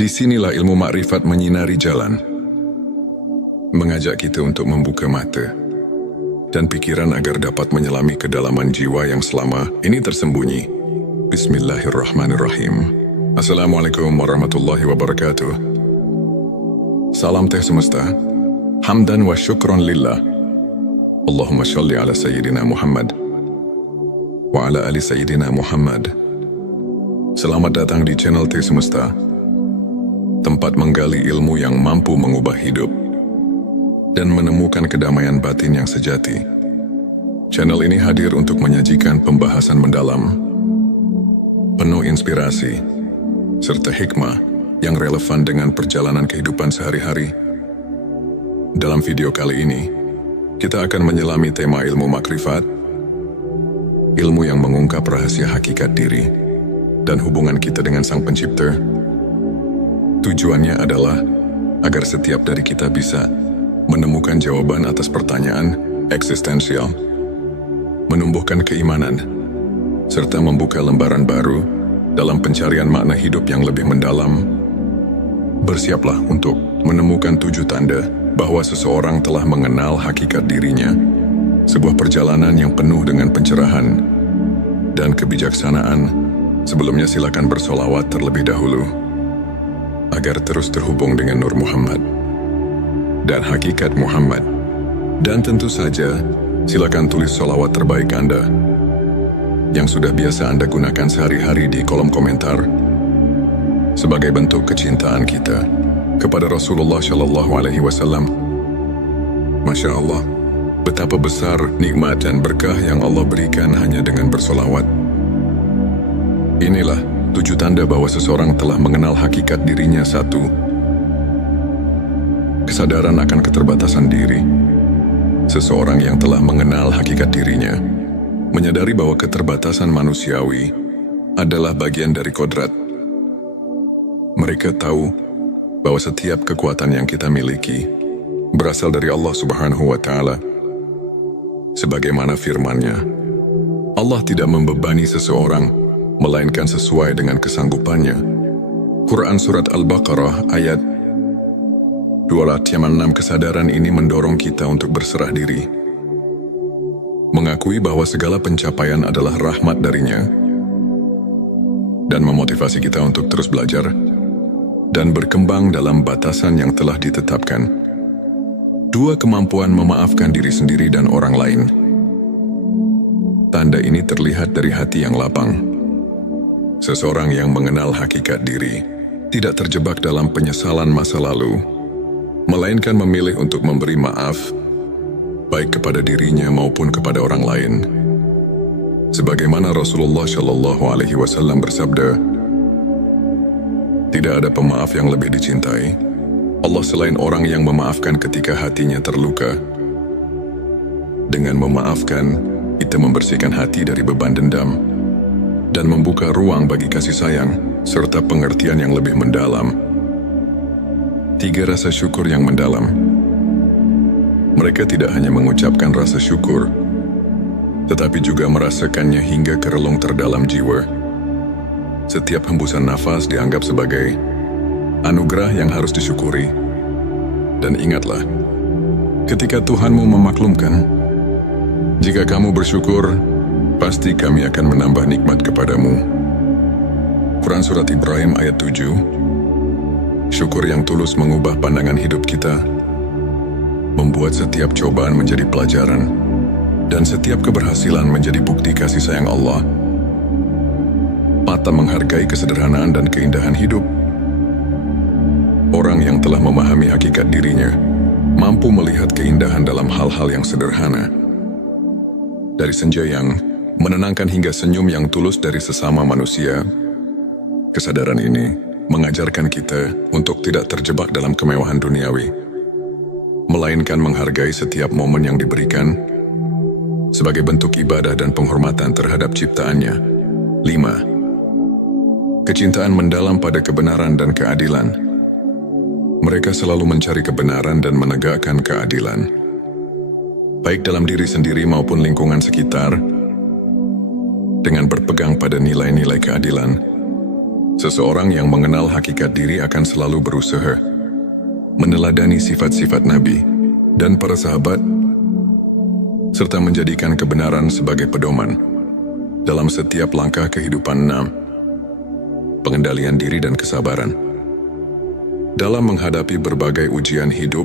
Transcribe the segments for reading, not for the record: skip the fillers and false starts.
Disinilah ilmu makrifat menyinari jalan, mengajak kita untuk membuka mata dan pikiran agar dapat menyelami kedalaman jiwa yang selama ini tersembunyi. Bismillahirrahmanirrahim. Assalamualaikum warahmatullahi wabarakatuh. Salam teh semesta, hamdan wa syukron lillah. Allahumma sholli ala Sayyidina Muhammad wa ala ali Sayyidina Muhammad. Selamat datang di channel Teh Semesta, tempat menggali ilmu yang mampu mengubah hidup dan menemukan kedamaian batin yang sejati. Channel ini hadir untuk menyajikan pembahasan mendalam, penuh inspirasi, serta hikmah yang relevan dengan perjalanan kehidupan sehari-hari. Dalam video kali ini, kita akan menyelami tema ilmu makrifat, ilmu yang mengungkap rahasia hakikat diri dan hubungan kita dengan Sang Pencipta. Tujuannya adalah agar setiap dari kita bisa menemukan jawaban atas pertanyaan eksistensial, menumbuhkan keimanan, serta membuka lembaran baru dalam pencarian makna hidup yang lebih mendalam. Bersiaplah untuk menemukan 7 tanda bahwa seseorang telah mengenal hakikat dirinya, sebuah perjalanan yang penuh dengan pencerahan dan kebijaksanaan. Sebelumnya silakan bersolawat terlebih dahulu agar terus terhubung dengan Nur Muhammad dan hakikat Muhammad. Dan tentu saja silakan tulis solawat terbaik Anda yang sudah biasa Anda gunakan sehari-hari di kolom komentar sebagai bentuk kecintaan kita kepada Rasulullah Shallallahu Alaihi Wasallam. Masya Allah, betapa besar nikmat dan berkah yang Allah berikan hanya dengan bersolawat. Inilah 7 tanda bahwa seseorang telah mengenal hakikat dirinya. 1. Kesadaran akan keterbatasan diri. Seseorang yang telah mengenal hakikat dirinya menyadari bahwa keterbatasan manusiawi adalah bagian dari kodrat. Mereka tahu bahwa setiap kekuatan yang kita miliki berasal dari Allah Subhanahu wa Ta'ala. Sebagaimana firman-Nya, Allah tidak membebani seseorang melainkan sesuai dengan kesanggupannya. Quran Surat Al-Baqarah ayat 206. Kesadaran ini mendorong kita untuk berserah diri, mengakui bahwa segala pencapaian adalah rahmat darinya, dan memotivasi kita untuk terus belajar dan berkembang dalam batasan yang telah ditetapkan. 2. Kemampuan memaafkan diri sendiri dan orang lain. Tanda ini terlihat dari hati yang lapang. Seseorang yang mengenal hakikat diri tidak terjebak dalam penyesalan masa lalu, melainkan memilih untuk memberi maaf, baik kepada dirinya maupun kepada orang lain. Sebagaimana Rasulullah Shallallahu Alaihi Wasallam bersabda, tidak ada pemaaf yang lebih dicintai Allah selain orang yang memaafkan ketika hatinya terluka. Dengan memaafkan, kita membersihkan hati dari beban dendam dan membuka ruang bagi kasih sayang serta pengertian yang lebih mendalam. 3. Rasa syukur yang mendalam. Mereka tidak hanya mengucapkan rasa syukur, tetapi juga merasakannya hingga ke relung terdalam jiwa. Setiap hembusan nafas dianggap sebagai anugerah yang harus disyukuri. Dan ingatlah, ketika Tuhanmu memaklumkan, jika kamu bersyukur, pasti kami akan menambah nikmat kepadamu. Quran Surat Ibrahim ayat 7. Syukur yang tulus mengubah pandangan hidup kita, membuat setiap cobaan menjadi pelajaran, dan setiap keberhasilan menjadi bukti kasih sayang Allah. 4. Menghargai kesederhanaan dan keindahan hidup. Orang yang telah memahami hakikat dirinya mampu melihat keindahan dalam hal-hal yang sederhana. Dari senja yang menenangkan hingga senyum yang tulus dari sesama manusia. Kesadaran ini mengajarkan kita untuk tidak terjebak dalam kemewahan duniawi, melainkan menghargai setiap momen yang diberikan sebagai bentuk ibadah dan penghormatan terhadap ciptaannya. 5. Kecintaan mendalam pada kebenaran dan keadilan. Mereka selalu mencari kebenaran dan menegakkan keadilan, baik dalam diri sendiri maupun lingkungan sekitar. Dengan berpegang pada nilai-nilai keadilan, Seseorang yang mengenal hakikat diri akan selalu berusaha meneladani sifat-sifat Nabi dan para sahabat, serta menjadikan kebenaran sebagai pedoman dalam setiap langkah kehidupan. 6. Pengendalian diri dan kesabaran. Dalam menghadapi berbagai ujian hidup,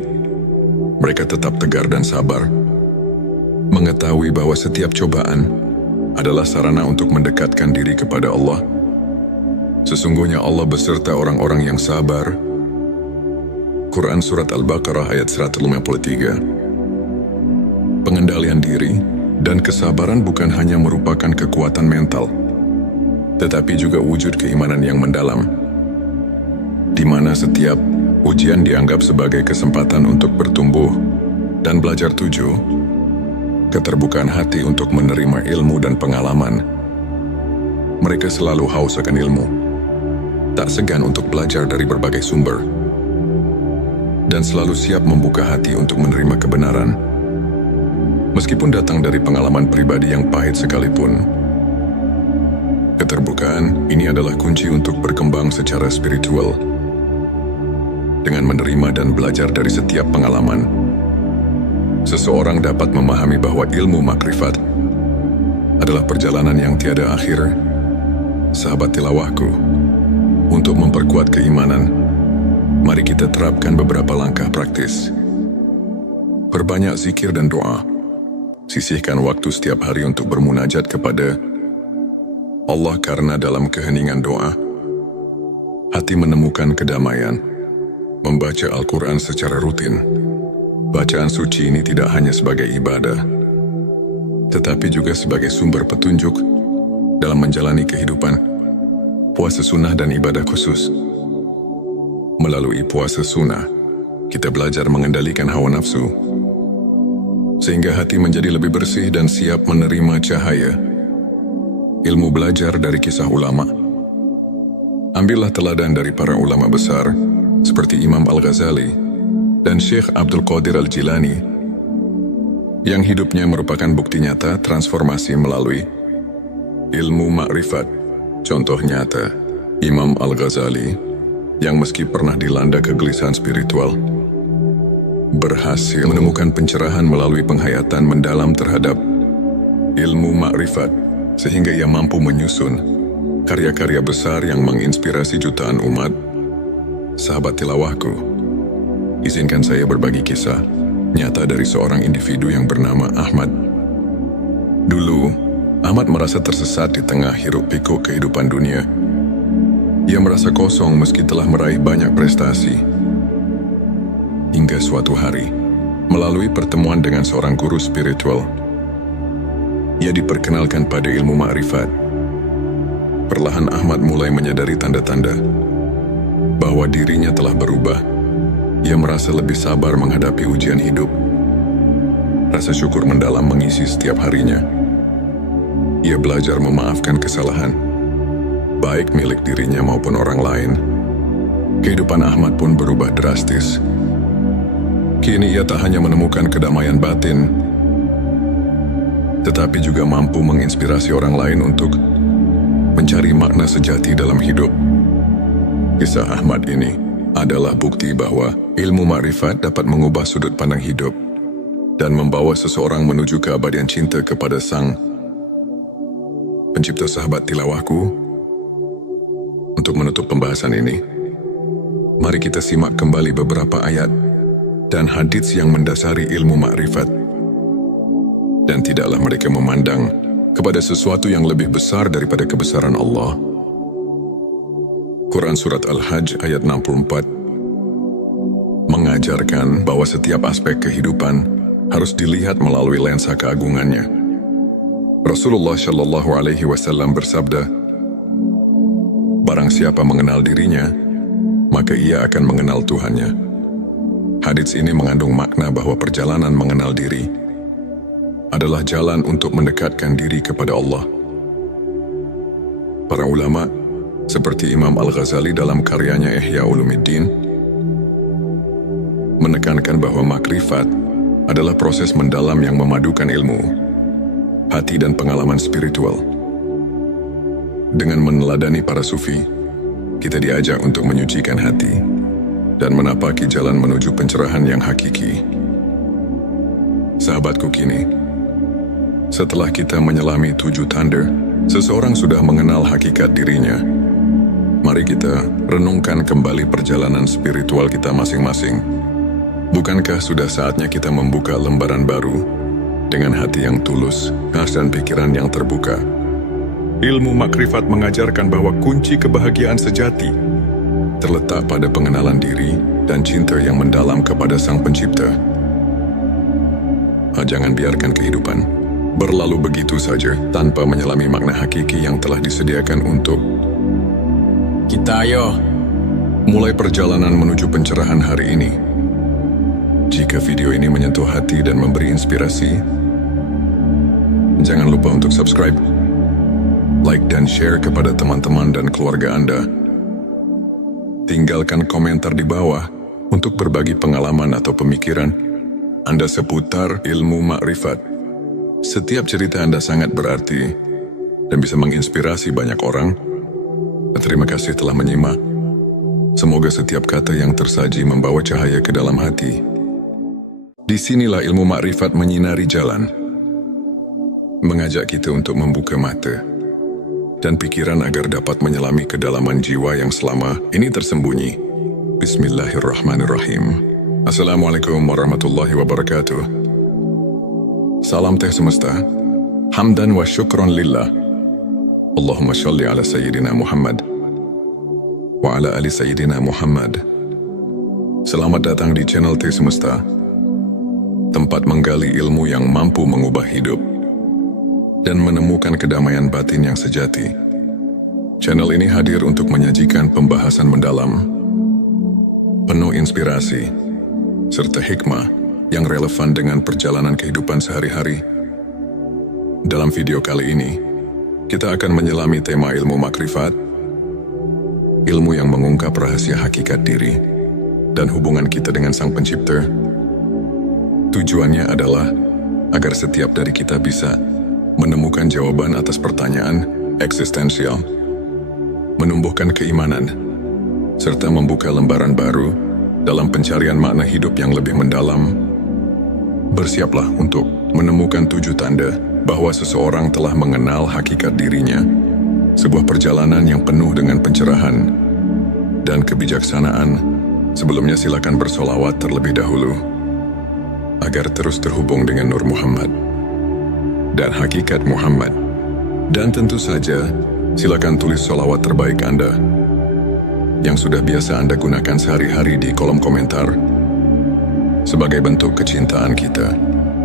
mereka tetap tegar dan sabar, mengetahui bahwa setiap cobaan adalah sarana untuk mendekatkan diri kepada Allah. Sesungguhnya Allah beserta orang-orang yang sabar. Quran Surat Al-Baqarah ayat 153. Pengendalian diri dan kesabaran bukan hanya merupakan kekuatan mental, tetapi juga wujud keimanan yang mendalam, di mana setiap ujian dianggap sebagai kesempatan untuk bertumbuh dan belajar. 7. Keterbukaan hati untuk menerima ilmu dan pengalaman. Mereka selalu haus akan ilmu, tak segan untuk belajar dari berbagai sumber, dan selalu siap membuka hati untuk menerima kebenaran. Meskipun datang dari pengalaman pribadi yang pahit sekalipun, keterbukaan ini adalah kunci untuk berkembang secara spiritual. Dengan menerima dan belajar dari setiap pengalaman, seseorang dapat memahami bahwa ilmu makrifat adalah perjalanan yang tiada akhir. Sahabat tilawahku, untuk memperkuat keimanan, mari kita terapkan beberapa langkah praktis. Perbanyak zikir dan doa. Sisihkan waktu setiap hari untuk bermunajat kepada Allah, karena dalam keheningan doa, hati menemukan kedamaian. Membaca Al-Quran secara rutin. Bacaan suci ini tidak hanya sebagai ibadah, tetapi juga sebagai sumber petunjuk dalam menjalani kehidupan. Puasa sunnah dan ibadah khusus. Melalui puasa sunnah, kita belajar mengendalikan hawa nafsu, sehingga hati menjadi lebih bersih dan siap menerima cahaya ilmu. Belajar dari kisah ulama. Ambillah teladan dari para ulama besar seperti Imam Al-Ghazali dan Syekh Abdul Qadir Al-Jilani, yang hidupnya merupakan bukti nyata transformasi melalui ilmu makrifat. Contoh nyata, Imam Al-Ghazali, yang meski pernah dilanda kegelisahan spiritual, berhasil menemukan pencerahan melalui penghayatan mendalam terhadap ilmu makrifat, sehingga ia mampu menyusun karya-karya besar yang menginspirasi jutaan umat. Sahabat tilawahku, izinkan saya berbagi kisah nyata dari seorang individu yang bernama Ahmad. Dulu, Ahmad merasa tersesat di tengah hiruk-pikuk kehidupan dunia. Ia merasa kosong meski telah meraih banyak prestasi. Hingga suatu hari, melalui pertemuan dengan seorang guru spiritual, ia diperkenalkan pada ilmu makrifat. Perlahan Ahmad mulai menyadari tanda-tanda bahwa dirinya telah berubah. Ia merasa lebih sabar menghadapi ujian hidup. Rasa syukur mendalam mengisi setiap harinya. Ia belajar memaafkan kesalahan, baik milik dirinya maupun orang lain. Kehidupan Ahmad pun berubah drastis. Kini ia tak hanya menemukan kedamaian batin, tetapi juga mampu menginspirasi orang lain untuk mencari makna sejati dalam hidup. Kisah Ahmad ini adalah bukti bahwa ilmu makrifat dapat mengubah sudut pandang hidup dan membawa seseorang menuju keabadian cinta kepada Sang Pencipta. Sahabat tilawahku, untuk menutup pembahasan ini, mari kita simak kembali beberapa ayat dan hadits yang mendasari ilmu makrifat. Dan tidaklah mereka memandang kepada sesuatu yang lebih besar daripada kebesaran Allah. Quran Surat Al-Hajj ayat 64 mengajarkan bahwa setiap aspek kehidupan harus dilihat melalui lensa keagungannya. Rasulullah Shallallahu Alaihi Wasallam bersabda, "Barang siapa mengenal dirinya, maka ia akan mengenal Tuhannya." Hadits ini mengandung makna bahwa perjalanan mengenal diri adalah jalan untuk mendekatkan diri kepada Allah. Para ulama seperti Imam Al-Ghazali dalam karyanya Ihya Ulumuddin menekankan bahwa makrifat adalah proses mendalam yang memadukan ilmu, hati dan pengalaman spiritual. Dengan meneladani para sufi, kita diajak untuk menyucikan hati dan menapaki jalan menuju pencerahan yang hakiki. Sahabatku kini, setelah kita menyelami 7 tanda, seseorang sudah mengenal hakikat dirinya. Mari kita renungkan kembali perjalanan spiritual kita masing-masing. Bukankah sudah saatnya kita membuka lembaran baru dengan hati yang tulus, dan pikiran yang terbuka? Ilmu makrifat mengajarkan bahwa kunci kebahagiaan sejati terletak pada pengenalan diri dan cinta yang mendalam kepada Sang Pencipta. Jangan biarkan kehidupan berlalu begitu saja tanpa menyelami makna hakiki yang telah disediakan untuk kita. Ayo, mulai perjalanan menuju pencerahan hari ini. Jika video ini menyentuh hati dan memberi inspirasi, jangan lupa untuk subscribe, like dan share kepada teman-teman dan keluarga Anda. Tinggalkan komentar di bawah untuk berbagi pengalaman atau pemikiran Anda seputar ilmu makrifat. Setiap cerita Anda sangat berarti dan bisa menginspirasi banyak orang. Terima kasih telah menyimak. Semoga setiap kata yang tersaji membawa cahaya ke dalam hati. Disinilah ilmu makrifat menyinari jalan, mengajak kita untuk membuka mata dan pikiran agar dapat menyelami kedalaman jiwa yang selama ini tersembunyi. Bismillahirrahmanirrahim. Assalamualaikum warahmatullahi wabarakatuh. Salam teh semesta. Hamdan wa syukron lillah. Allahumma sholli ala sayyidina Muhammad wa ala ali sayyidina Muhammad. Selamat datang di channel Teh Semesta, tempat menggali ilmu yang mampu mengubah hidup dan menemukan kedamaian batin yang sejati. Channel ini hadir untuk menyajikan pembahasan mendalam, penuh inspirasi, serta hikmah yang relevan dengan perjalanan kehidupan sehari-hari. Dalam video kali ini, kita akan menyelami tema ilmu makrifat, ilmu yang mengungkap rahasia hakikat diri dan hubungan kita dengan Sang Pencipta. Tujuannya adalah agar setiap dari kita bisa menemukan jawaban atas pertanyaan eksistensial, menumbuhkan keimanan, serta membuka lembaran baru dalam pencarian makna hidup yang lebih mendalam. Bersiaplah untuk menemukan 7 tanda bahwa seseorang telah mengenal hakikat dirinya, sebuah perjalanan yang penuh dengan pencerahan dan kebijaksanaan. Sebelumnya silakan bersolawat terlebih dahulu agar terus terhubung dengan Nur Muhammad dan hakikat Muhammad. Dan tentu saja, silakan tulis solawat terbaik Anda yang sudah biasa Anda gunakan sehari-hari di kolom komentar sebagai bentuk kecintaan kita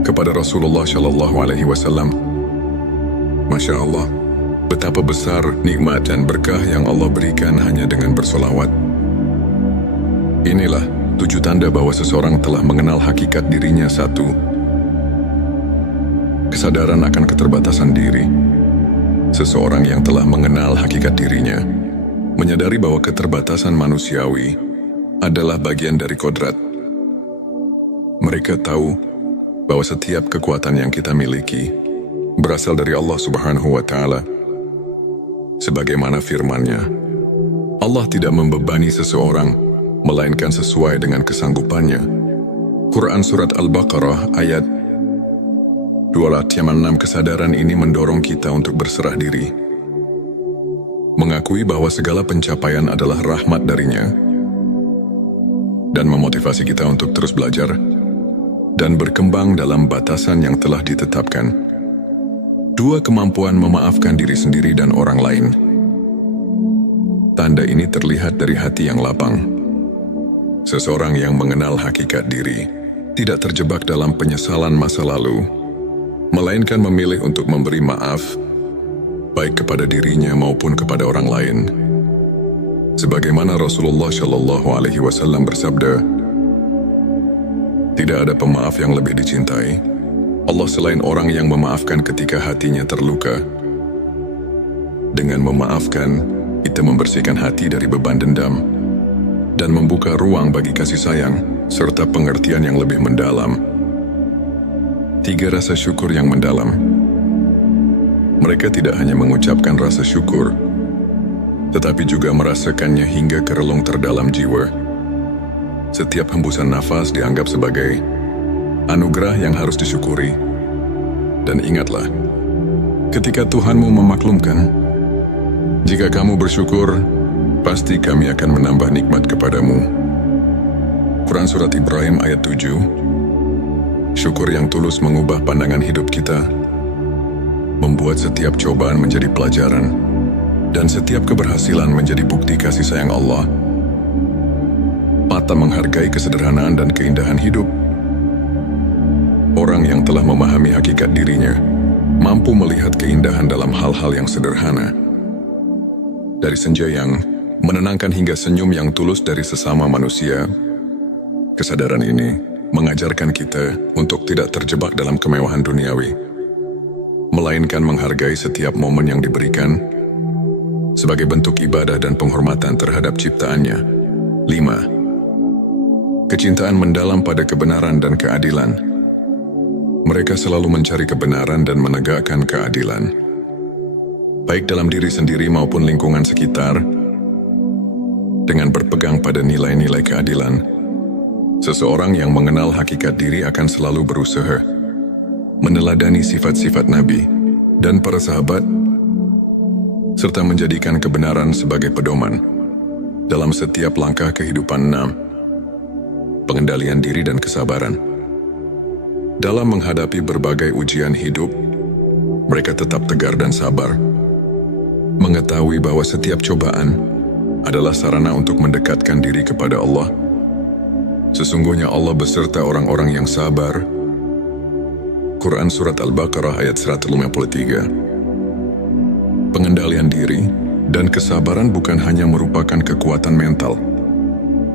kepada Rasulullah Shallallahu Alaihi Wasallam. Masya Allah, betapa besar nikmat dan berkah yang Allah berikan hanya dengan bersolawat. Inilah 7 tanda bahwa seseorang telah mengenal hakikat dirinya. 1. Kesadaran akan keterbatasan diri. Seseorang yang telah mengenal hakikat dirinya menyadari bahwa keterbatasan manusiawi adalah bagian dari kodrat. Mereka tahu bahwa setiap kekuatan yang kita miliki berasal dari Allah Subhanahu wa Ta'ala. Sebagaimana firman-Nya, Allah tidak membebani seseorang melainkan sesuai dengan kesanggupannya. Quran Surat Al-Baqarah ayat 206. Kesadaran ini mendorong kita untuk berserah diri, mengakui bahwa segala pencapaian adalah rahmat darinya, dan memotivasi kita untuk terus belajar dan berkembang dalam batasan yang telah ditetapkan. 2. Kemampuan memaafkan diri sendiri dan orang lain. Tanda ini terlihat dari hati yang lapang. Seseorang yang mengenal hakikat diri tidak terjebak dalam penyesalan masa lalu, melainkan memilih untuk memberi maaf, baik kepada dirinya maupun kepada orang lain. Sebagaimana Rasulullah Shallallahu Alaihi Wasallam bersabda, tidak ada pemaaf yang lebih dicintai Allah selain orang yang memaafkan ketika hatinya terluka. Dengan memaafkan, kita membersihkan hati dari beban dendam dan membuka ruang bagi kasih sayang serta pengertian yang lebih mendalam. 3. Rasa syukur yang mendalam. Mereka tidak hanya mengucapkan rasa syukur, tetapi juga merasakannya hingga ke relung terdalam jiwa. Setiap hembusan nafas dianggap sebagai anugerah yang harus disyukuri. Dan ingatlah, ketika Tuhanmu memaklumkan, jika kamu bersyukur, pasti kami akan menambah nikmat kepadamu. Quran Surat Ibrahim ayat 7. Syukur yang tulus mengubah pandangan hidup kita, membuat setiap cobaan menjadi pelajaran, dan setiap keberhasilan menjadi bukti kasih sayang Allah. Mata menghargai kesederhanaan dan keindahan hidup. Orang yang telah memahami hakikat dirinya, mampu melihat keindahan dalam hal-hal yang sederhana. Dari senja yang menenangkan hingga senyum yang tulus dari sesama manusia, kesadaran ini mengajarkan kita untuk tidak terjebak dalam kemewahan duniawi, melainkan menghargai setiap momen yang diberikan sebagai bentuk ibadah dan penghormatan terhadap ciptaannya. 5. Kecintaan mendalam pada kebenaran dan keadilan. Mereka selalu mencari kebenaran dan menegakkan keadilan, baik dalam diri sendiri maupun lingkungan sekitar. Dengan berpegang pada nilai-nilai keadilan, seseorang yang mengenal hakikat diri akan selalu berusaha meneladani sifat-sifat Nabi dan para sahabat, serta menjadikan kebenaran sebagai pedoman dalam setiap langkah kehidupan. 6. Pengendalian diri dan kesabaran. Dalam menghadapi berbagai ujian hidup, mereka tetap tegar dan sabar, mengetahui bahwa setiap cobaan adalah sarana untuk mendekatkan diri kepada Allah. Sesungguhnya Allah beserta orang-orang yang sabar. Quran Surat Al-Baqarah ayat 153. Pengendalian diri dan kesabaran bukan hanya merupakan kekuatan mental,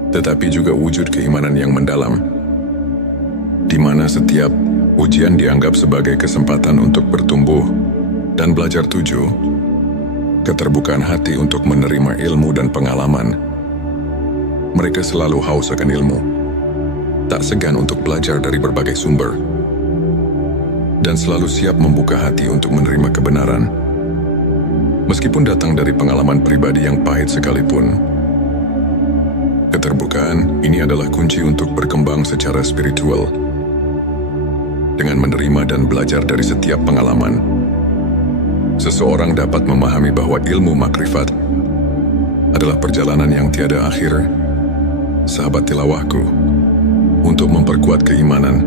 tetapi juga wujud keimanan yang mendalam, di mana setiap ujian dianggap sebagai kesempatan untuk bertumbuh dan belajar. 7. Keterbukaan hati untuk menerima ilmu dan pengalaman. Mereka selalu haus akan ilmu, tak segan untuk belajar dari berbagai sumber, dan selalu siap membuka hati untuk menerima kebenaran, meskipun datang dari pengalaman pribadi yang pahit sekalipun. Keterbukaan ini adalah kunci untuk berkembang secara spiritual. Dengan menerima dan belajar dari setiap pengalaman, seseorang dapat memahami bahwa ilmu makrifat adalah perjalanan yang tiada akhir. Sahabat tilawahku, untuk memperkuat keimanan,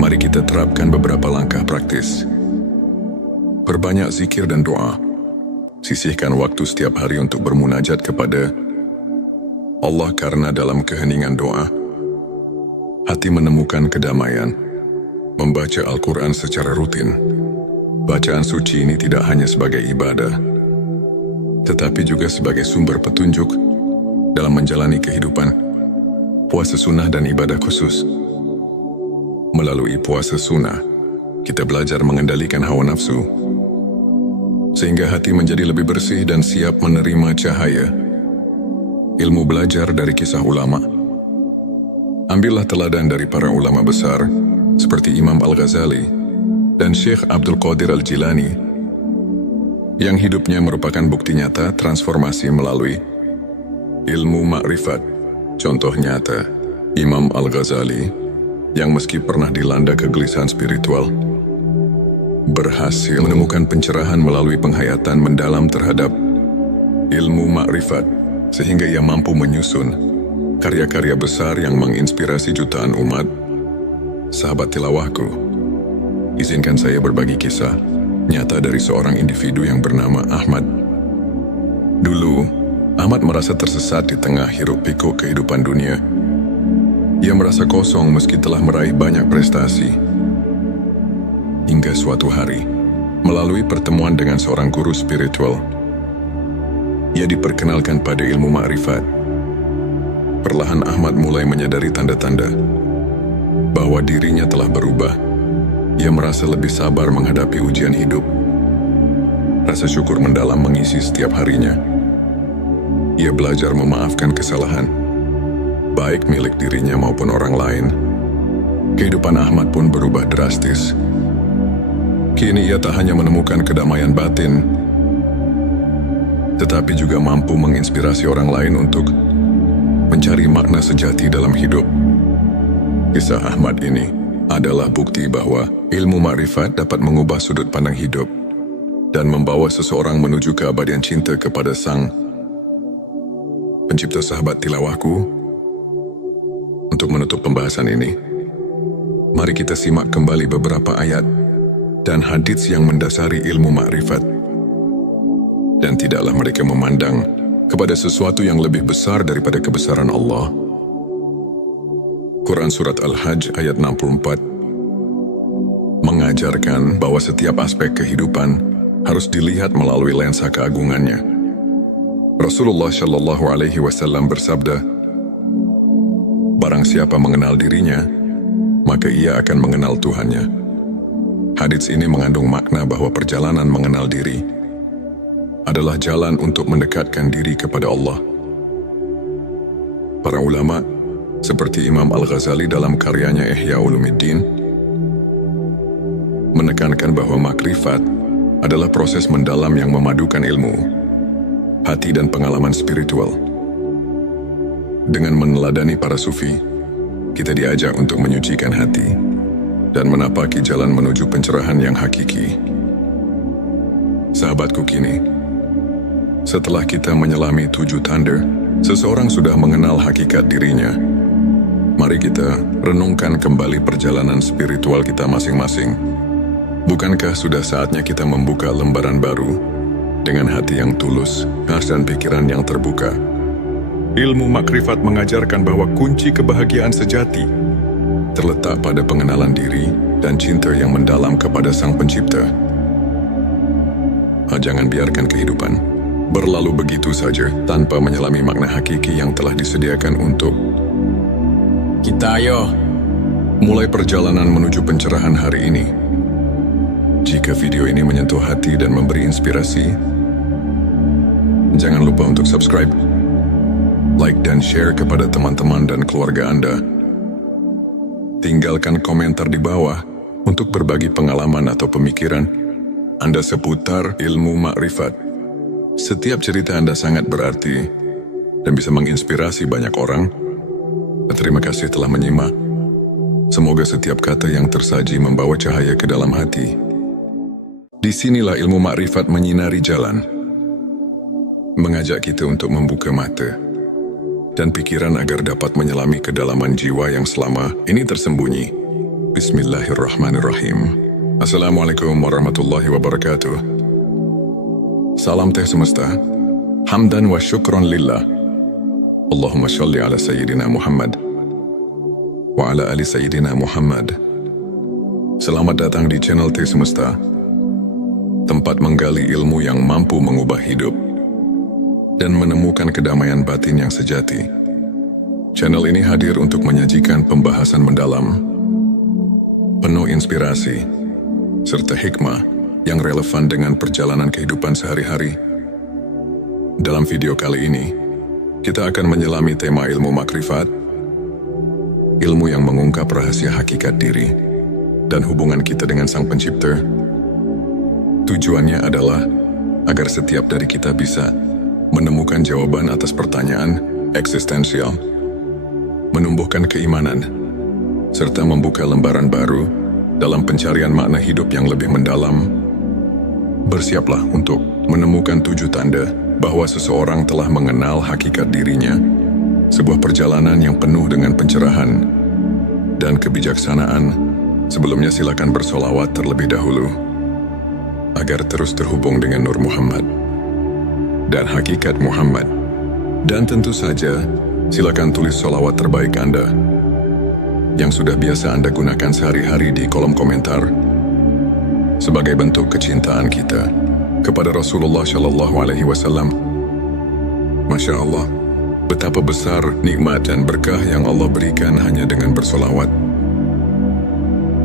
mari kita terapkan beberapa langkah praktis. Perbanyak zikir dan doa. Sisihkan waktu setiap hari untuk bermunajat kepada Allah, karena dalam keheningan doa, hati menemukan kedamaian. Membaca Al-Quran secara rutin. Bacaan suci ini tidak hanya sebagai ibadah, tetapi juga sebagai sumber petunjuk dalam menjalani kehidupan. Puasa sunnah dan ibadah khusus. Melalui puasa sunnah, kita belajar mengendalikan hawa nafsu, sehingga hati menjadi lebih bersih dan siap menerima cahaya ilmu. Belajar dari kisah ulama. Ambillah teladan dari para ulama besar, seperti Imam Al-Ghazali dan Syekh Abdul Qadir Al-Jilani, yang hidupnya merupakan bukti nyata transformasi melalui ilmu makrifat. Contoh nyata, Imam Al-Ghazali, yang meski pernah dilanda kegelisahan spiritual, berhasil menemukan pencerahan melalui penghayatan mendalam terhadap ilmu makrifat, sehingga ia mampu menyusun karya-karya besar yang menginspirasi jutaan umat. Sahabat tilawahku, izinkan saya berbagi kisah nyata dari seorang individu yang bernama Ahmad. Dulu, Ahmad merasa tersesat di tengah hiruk-pikuk kehidupan dunia. Ia merasa kosong meski telah meraih banyak prestasi. Hingga suatu hari, melalui pertemuan dengan seorang guru spiritual, ia diperkenalkan pada ilmu ma'rifat. Perlahan Ahmad mulai menyadari tanda-tanda bahwa dirinya telah berubah. Ia merasa lebih sabar menghadapi ujian hidup. Rasa syukur mendalam mengisi setiap harinya. Ia belajar memaafkan kesalahan, baik milik dirinya maupun orang lain. Kehidupan Ahmad pun berubah drastis. Kini ia tak hanya menemukan kedamaian batin, tetapi juga mampu menginspirasi orang lain untuk mencari makna sejati dalam hidup. Kisah Ahmad ini adalah bukti bahwa ilmu makrifat dapat mengubah sudut pandang hidup dan membawa seseorang menuju keabadian cinta kepada Sang Pencipta. Sahabat tilawahku, untuk menutup pembahasan ini, mari kita simak kembali beberapa ayat dan hadits yang mendasari ilmu makrifat. Dan tidaklah mereka memandang kepada sesuatu yang lebih besar daripada kebesaran Allah. Quran Surat Al-Hajj ayat 64 mengajarkan bahwa setiap aspek kehidupan harus dilihat melalui lensa keagungannya. Rasulullah Shallallahu Alaihi Wasallam bersabda, "Barang siapa mengenal dirinya, maka ia akan mengenal Tuhannya." Hadits ini mengandung makna bahwa perjalanan mengenal diri adalah jalan untuk mendekatkan diri kepada Allah. Para ulama, seperti Imam Al-Ghazali dalam karyanya Ihya Ulumuddin, menekankan bahwa makrifat adalah proses mendalam yang memadukan ilmu, hati dan pengalaman spiritual. Dengan meneladani para sufi, kita diajak untuk menyucikan hati dan menapaki jalan menuju pencerahan yang hakiki. Sahabatku, kini, setelah kita menyelami 7 tanda, seseorang sudah mengenal hakikat dirinya. Mari kita renungkan kembali perjalanan spiritual kita masing-masing. Bukankah sudah saatnya kita membuka lembaran baru dengan hati yang tulus, dan pikiran yang terbuka? Ilmu makrifat mengajarkan bahwa kunci kebahagiaan sejati terletak pada pengenalan diri dan cinta yang mendalam kepada Sang Pencipta. Jangan biarkan kehidupan berlalu begitu saja tanpa menyelami makna hakiki yang telah disediakan untuk kita. Ayo, mulai perjalanan menuju pencerahan hari ini. Jika video ini menyentuh hati dan memberi inspirasi, jangan lupa untuk subscribe, like dan share kepada teman-teman dan keluarga Anda. Tinggalkan komentar di bawah untuk berbagi pengalaman atau pemikiran Anda seputar ilmu makrifat. Setiap cerita Anda sangat berarti dan bisa menginspirasi banyak orang. Terima kasih telah menyimak. Semoga setiap kata yang tersaji membawa cahaya ke dalam hati. Disinilah ilmu makrifat menyinari jalan, mengajak kita untuk membuka mata dan pikiran agar dapat menyelami kedalaman jiwa yang selama ini tersembunyi. Bismillahirrahmanirrahim. Assalamualaikum warahmatullahi wabarakatuh. Salam teh semesta. Hamdan wa syukron lillah. Allahumma sholli ala Sayyidina Muhammad wa ala ali Sayyidina Muhammad. Selamat datang di channel Teh Semesta, tempat menggali ilmu yang mampu mengubah hidup dan menemukan kedamaian batin yang sejati. Channel ini hadir untuk menyajikan pembahasan mendalam, penuh inspirasi, serta hikmah yang relevan dengan perjalanan kehidupan sehari-hari. Dalam video kali ini, kita akan menyelami tema ilmu makrifat, ilmu yang mengungkap rahasia hakikat diri dan hubungan kita dengan Sang Pencipta. Tujuannya adalah agar setiap dari kita bisa menemukan jawaban atas pertanyaan eksistensial, menumbuhkan keimanan, serta membuka lembaran baru dalam pencarian makna hidup yang lebih mendalam. Bersiaplah untuk menemukan 7 tanda bahwa seseorang telah mengenal hakikat dirinya, sebuah perjalanan yang penuh dengan pencerahan dan kebijaksanaan. Sebelumnya silakan bersolawat terlebih dahulu agar terus terhubung dengan Nur Muhammad dan hakikat Muhammad. Dan tentu saja silakan tulis solawat terbaik Anda yang sudah biasa Anda gunakan sehari-hari di kolom komentar sebagai bentuk kecintaan kita kepada Rasulullah Shallallahu Alaihi Wasallam. Masya Allah, betapa besar nikmat dan berkah yang Allah berikan hanya dengan bersolawat.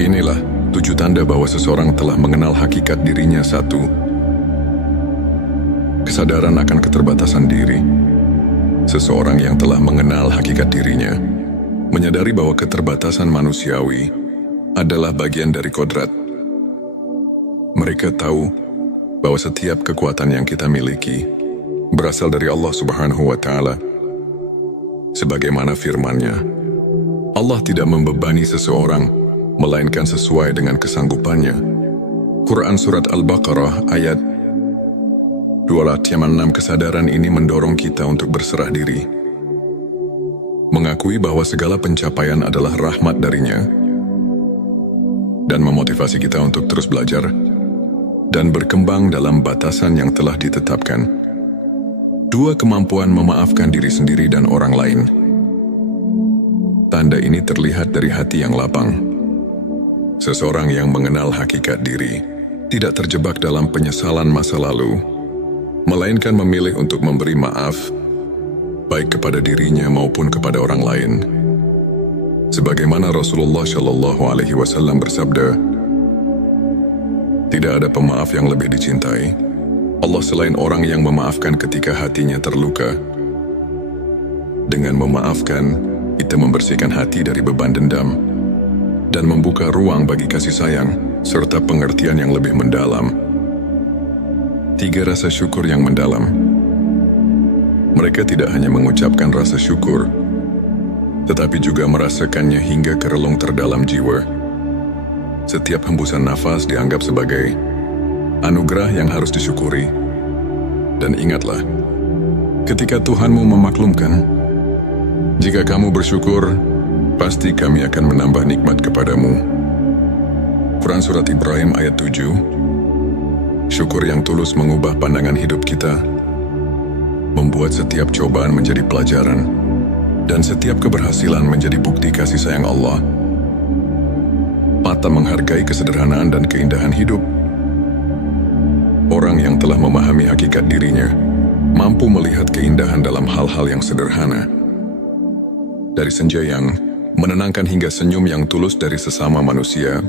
Inilah 7 tanda bahwa seseorang telah mengenal hakikat dirinya. 1. Kesadaran akan keterbatasan diri. Seseorang yang telah mengenal hakikat dirinya menyadari bahwa keterbatasan manusiawi adalah bagian dari kodrat. Mereka tahu bahwa setiap kekuatan yang kita miliki berasal dari Allah Subhanahu wa Ta'ala. Sebagaimana firman-Nya, Allah tidak membebani seseorang melainkan sesuai dengan kesanggupannya. Quran Surat Al-Baqarah ayat 286. Kesadaran ini mendorong kita untuk berserah diri, mengakui bahwa segala pencapaian adalah rahmat darinya, dan memotivasi kita untuk terus belajar dan berkembang dalam batasan yang telah ditetapkan. 2. Kemampuan memaafkan diri sendiri dan orang lain. Tanda ini terlihat dari hati yang lapang. Seseorang yang mengenal hakikat diri tidak terjebak dalam penyesalan masa lalu, melainkan memilih untuk memberi maaf, baik kepada dirinya maupun kepada orang lain. Sebagaimana Rasulullah Shallallahu Alaihi Wasallam bersabda, tidak ada pemaaf yang lebih dicintai Allah selain orang yang memaafkan ketika hatinya terluka. Dengan memaafkan, kita membersihkan hati dari beban dendam dan membuka ruang bagi kasih sayang serta pengertian yang lebih mendalam. 3. Rasa syukur yang mendalam. Mereka tidak hanya mengucapkan rasa syukur, tetapi juga merasakannya hingga ke relung terdalam jiwa. Setiap hembusan nafas dianggap sebagai anugerah yang harus disyukuri. Dan ingatlah, ketika Tuhanmu memaklumkan, jika kamu bersyukur, pasti kami akan menambah nikmat kepadamu. Quran Surat Ibrahim ayat 7. Syukur yang tulus mengubah pandangan hidup kita, membuat setiap cobaan menjadi pelajaran, dan setiap keberhasilan menjadi bukti kasih sayang Allah. 4. Menghargai kesederhanaan dan keindahan hidup. Orang yang telah memahami hakikat dirinya mampu melihat keindahan dalam hal-hal yang sederhana. Dari senja yang menenangkan hingga senyum yang tulus dari sesama manusia.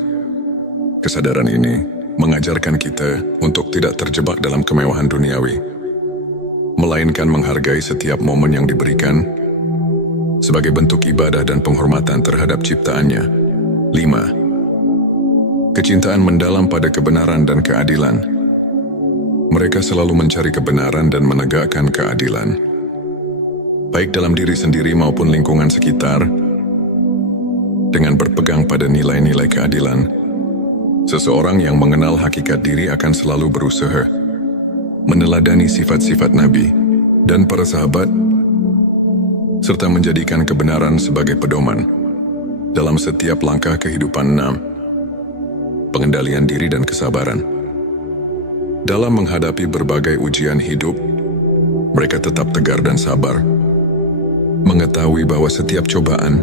Kesadaran ini mengajarkan kita untuk tidak terjebak dalam kemewahan duniawi, melainkan menghargai setiap momen yang diberikan sebagai bentuk ibadah dan penghormatan terhadap ciptaannya. 5. Kecintaan mendalam pada kebenaran dan keadilan. Mereka selalu mencari kebenaran dan menegakkan keadilan, baik dalam diri sendiri maupun lingkungan sekitar. Dengan berpegang pada nilai-nilai keadilan, seseorang yang mengenal hakikat diri akan selalu berusaha meneladani sifat-sifat Nabi dan para sahabat, serta menjadikan kebenaran sebagai pedoman dalam setiap langkah kehidupan. 6. Pengendalian diri dan kesabaran. Dalam menghadapi berbagai ujian hidup, mereka tetap tegar dan sabar, mengetahui bahwa setiap cobaan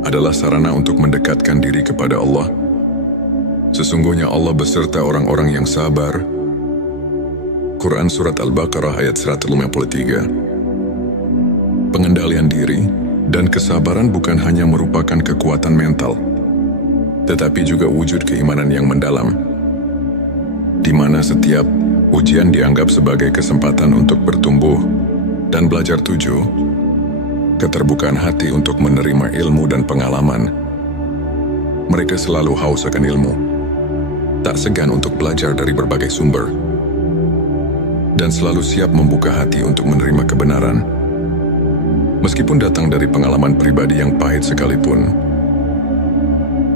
adalah sarana untuk mendekatkan diri kepada Allah. Sesungguhnya Allah beserta orang-orang yang sabar. Quran Surat Al-Baqarah ayat 153. Pengendalian diri dan kesabaran bukan hanya merupakan kekuatan mental, tetapi juga wujud keimanan yang mendalam, di mana setiap ujian dianggap sebagai kesempatan untuk bertumbuh dan belajar. 7. Keterbukaan hati untuk menerima ilmu dan pengalaman. Mereka selalu haus akan ilmu, tak segan untuk belajar dari berbagai sumber, dan selalu siap membuka hati untuk menerima kebenaran, meskipun datang dari pengalaman pribadi yang pahit sekalipun.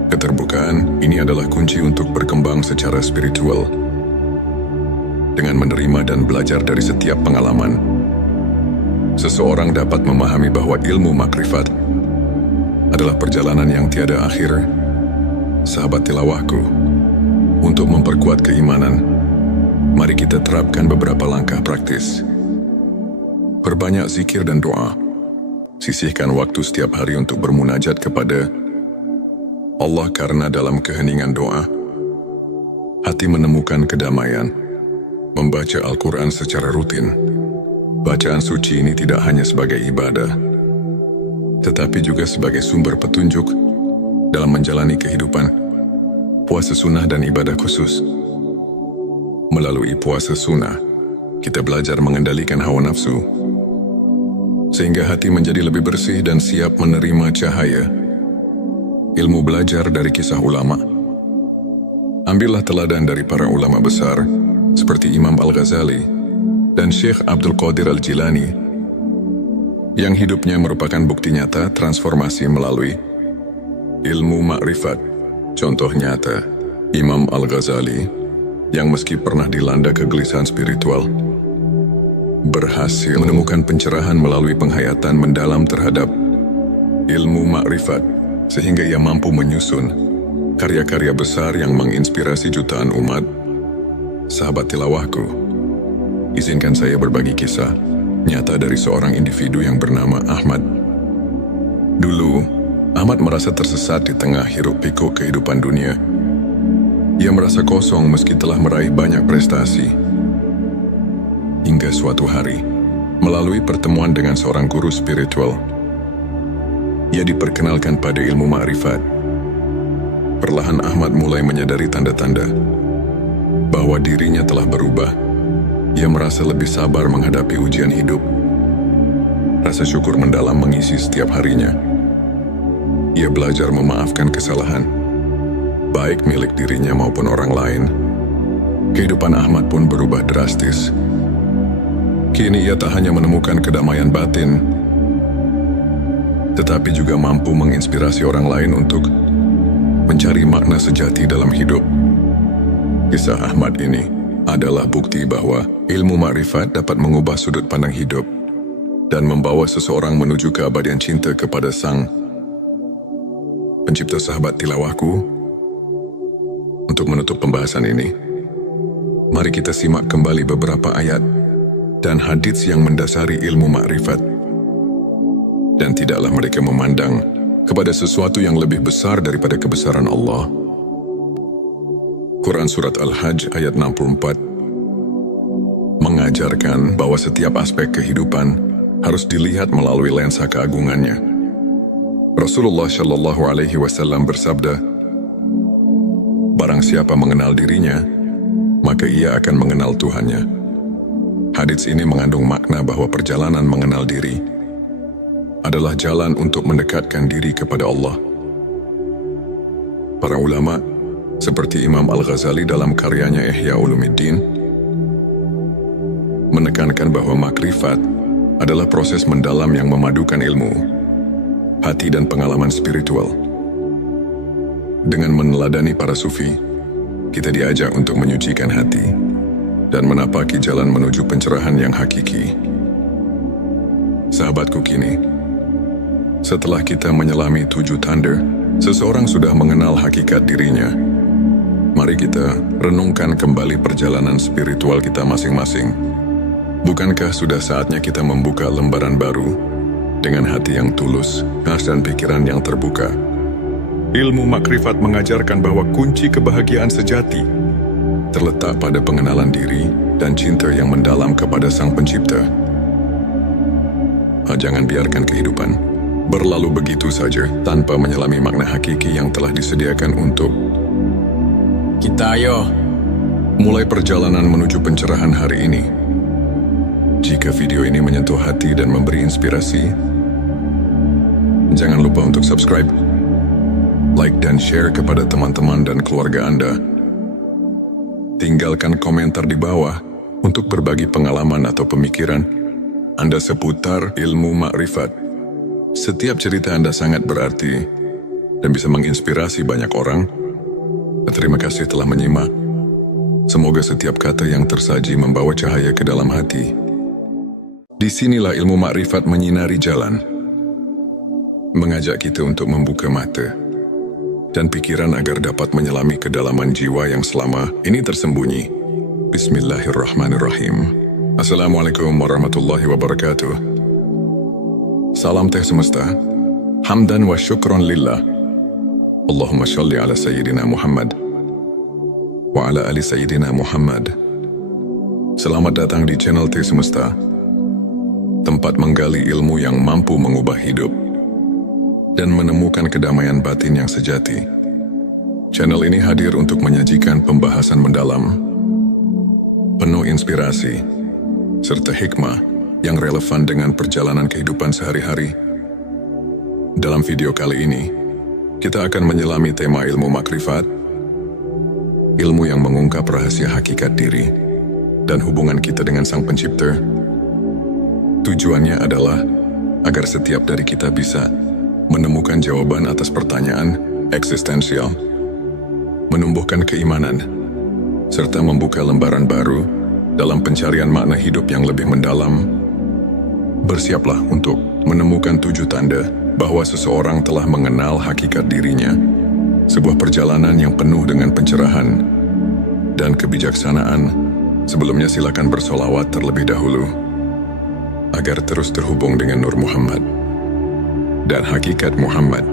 Keterbukaan ini adalah kunci untuk berkembang secara spiritual. Dengan menerima dan belajar dari setiap pengalaman, seseorang dapat memahami bahwa ilmu makrifat adalah perjalanan yang tiada akhir. Sahabat tilawahku, untuk memperkuat keimanan, mari kita terapkan beberapa langkah praktis. Perbanyak zikir dan doa. Sisihkan waktu setiap hari untuk bermunajat kepada Allah, karena dalam keheningan doa, hati menemukan kedamaian. Membaca Al-Quran secara rutin. Bacaan suci ini tidak hanya sebagai ibadah, tetapi juga sebagai sumber petunjuk dalam menjalani kehidupan. Puasa sunnah dan ibadah khusus. Melalui puasa sunnah, kita belajar mengendalikan hawa nafsu, sehingga hati menjadi lebih bersih dan siap menerima cahaya ilmu. Belajar dari kisah ulama. Ambillah teladan dari para ulama besar seperti Imam Al-Ghazali, dan Syekh Abdul Qadir Al-Jilani, yang hidupnya merupakan bukti nyata transformasi melalui ilmu makrifat. Contoh nyata, Imam Al-Ghazali, yang meski pernah dilanda kegelisahan spiritual, berhasil menemukan pencerahan melalui penghayatan mendalam terhadap ilmu makrifat, sehingga ia mampu menyusun karya-karya besar yang menginspirasi jutaan umat. Sahabat tilawahku, izinkan saya berbagi kisah nyata dari seorang individu yang bernama Ahmad. Dulu, Ahmad merasa tersesat di tengah hiruk-pikuk kehidupan dunia. Ia merasa kosong meski telah meraih banyak prestasi. Hingga suatu hari, melalui pertemuan dengan seorang guru spiritual, ia diperkenalkan pada ilmu makrifat. Perlahan Ahmad mulai menyadari tanda-tanda bahwa dirinya telah berubah. Ia merasa lebih sabar menghadapi ujian hidup. Rasa syukur mendalam mengisi setiap harinya. Ia belajar memaafkan kesalahan, baik milik dirinya maupun orang lain. Kehidupan Ahmad pun berubah drastis. Kini ia tak hanya menemukan kedamaian batin, tetapi juga mampu menginspirasi orang lain untuk mencari makna sejati dalam hidup. Kisah Ahmad ini adalah bukti bahwa ilmu makrifat dapat mengubah sudut pandang hidup dan membawa seseorang menuju keabadian cinta kepada Sang Pencipta. Sahabat tilawahku, untuk menutup pembahasan ini, mari kita simak kembali beberapa ayat dan hadits yang mendasari ilmu makrifat. Dan tidaklah mereka memandang kepada sesuatu yang lebih besar daripada kebesaran Allah. Quran Surat Al-Hajj ayat 64 mengajarkan bahwa setiap aspek kehidupan harus dilihat melalui lensa keagungannya. Rasulullah Shallallahu Alaihi Wasallam bersabda, "Barang siapa mengenal dirinya, maka ia akan mengenal Tuhannya." Hadits ini mengandung makna bahwa perjalanan mengenal diri adalah jalan untuk mendekatkan diri kepada Allah. Para ulama seperti Imam Al-Ghazali dalam karyanya Ihya Ulumuddin menekankan bahwa makrifat adalah proses mendalam yang memadukan ilmu, hati dan pengalaman spiritual. Dengan meneladani para sufi, kita diajak untuk menyucikan hati dan menapaki jalan menuju pencerahan yang hakiki. Sahabatku, kini setelah kita menyelami 7 tanda, seseorang sudah mengenal hakikat dirinya. Mari kita renungkan kembali perjalanan spiritual kita masing-masing. Bukankah sudah saatnya kita membuka lembaran baru dengan hati yang tulus, dan pikiran yang terbuka? Ilmu makrifat mengajarkan bahwa kunci kebahagiaan sejati terletak pada pengenalan diri dan cinta yang mendalam kepada Sang Pencipta. Jangan biarkan kehidupan berlalu begitu saja tanpa menyelami makna hakiki yang telah disediakan untuk kita. Ayo, mulai perjalanan menuju pencerahan hari ini. Jika video ini menyentuh hati dan memberi inspirasi, jangan lupa untuk subscribe, like dan share kepada teman-teman dan keluarga Anda. Tinggalkan komentar di bawah untuk berbagi pengalaman atau pemikiran Anda seputar ilmu makrifat. Setiap cerita Anda sangat berarti dan bisa menginspirasi banyak orang. Terima kasih telah menyimak. Semoga setiap kata yang tersaji membawa cahaya ke dalam hati. Disinilah ilmu makrifat menyinari jalan, mengajak kita untuk membuka mata dan pikiran agar dapat menyelami kedalaman jiwa yang selama ini tersembunyi. Bismillahirrahmanirrahim. Assalamualaikum warahmatullahi wabarakatuh. Salam teh semesta, hamdan wa syukron lillah. Allahumma sholli ala Sayyidina Muhammad wa ala ali Sayyidina Muhammad. Selamat datang di channel Teh Semesta, tempat menggali ilmu yang mampu mengubah hidup dan menemukan kedamaian batin yang sejati. Channel ini hadir untuk menyajikan pembahasan mendalam, penuh inspirasi, serta hikmah yang relevan dengan perjalanan kehidupan sehari-hari. Dalam video kali ini, kita akan menyelami tema ilmu makrifat, ilmu yang mengungkap rahasia hakikat diri dan hubungan kita dengan Sang Pencipta. Tujuannya adalah agar setiap dari kita bisa menemukan jawaban atas pertanyaan eksistensial, menumbuhkan keimanan, serta membuka lembaran baru dalam pencarian makna hidup yang lebih mendalam. Bersiaplah untuk menemukan 7 tanda bahwa seseorang telah mengenal hakikat dirinya, sebuah perjalanan yang penuh dengan pencerahan dan kebijaksanaan. Sebelumnya silakan bersolawat terlebih dahulu, agar terus terhubung dengan Nur Muhammad dan hakikat Muhammad.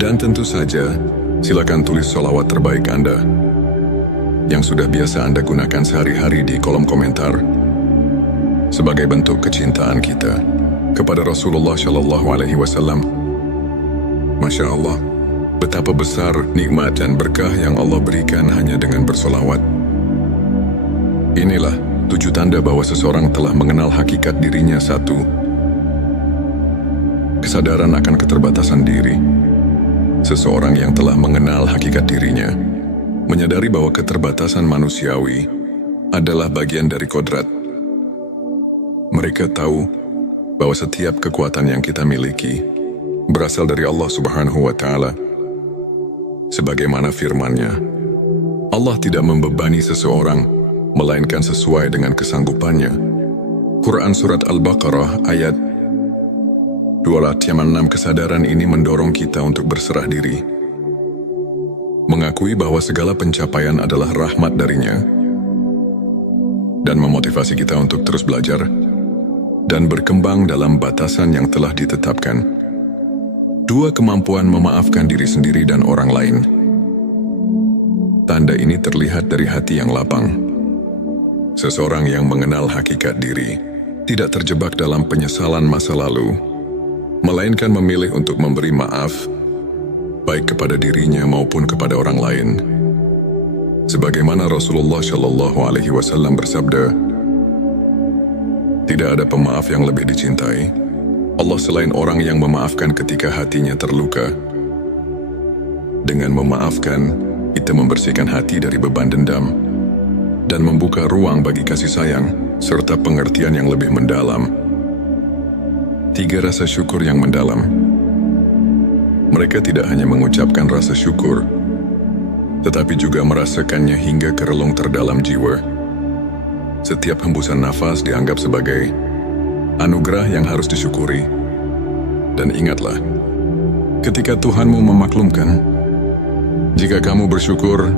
Dan tentu saja, silakan tulis solawat terbaik Anda yang sudah biasa Anda gunakan sehari-hari di kolom komentar sebagai bentuk kecintaan kita kepada Rasulullah Shallallahu Alaihi Wasallam. Masya Allah, betapa besar nikmat dan berkah yang Allah berikan hanya dengan bersolawat. Inilah 7 tanda bahwa seseorang telah mengenal hakikat dirinya. 1. Kesadaran akan keterbatasan diri. Seseorang yang telah mengenal hakikat dirinya menyadari bahwa keterbatasan manusiawi adalah bagian dari kodrat. Mereka tahu bahwa setiap kekuatan yang kita miliki berasal dari Allah Subhanahu wa Ta'ala. Sebagaimana firman-Nya, Allah tidak membebani seseorang melainkan sesuai dengan kesanggupannya. Quran Surat Al-Baqarah ayat 206. Kesadaran ini mendorong kita untuk berserah diri, mengakui bahwa segala pencapaian adalah rahmat darinya, dan memotivasi kita untuk terus belajar dan berkembang dalam batasan yang telah ditetapkan. 2. Kemampuan memaafkan diri sendiri dan orang lain. Tanda ini terlihat dari hati yang lapang. Seseorang yang mengenal hakikat diri tidak terjebak dalam penyesalan masa lalu, melainkan memilih untuk memberi maaf, baik kepada dirinya maupun kepada orang lain. Sebagaimana Rasulullah Shallallahu Alaihi Wasallam bersabda, "Tidak ada pemaaf yang lebih dicintai Allah selain orang yang memaafkan ketika hatinya terluka." Dengan memaafkan, kita membersihkan hati dari beban dendam dan membuka ruang bagi kasih sayang serta pengertian yang lebih mendalam. 3. Rasa syukur yang mendalam. Mereka tidak hanya mengucapkan rasa syukur, tetapi juga merasakannya hingga ke relung terdalam jiwa. Setiap hembusan nafas dianggap sebagai anugerah yang harus disyukuri. Dan ingatlah, ketika Tuhanmu memaklumkan, jika kamu bersyukur,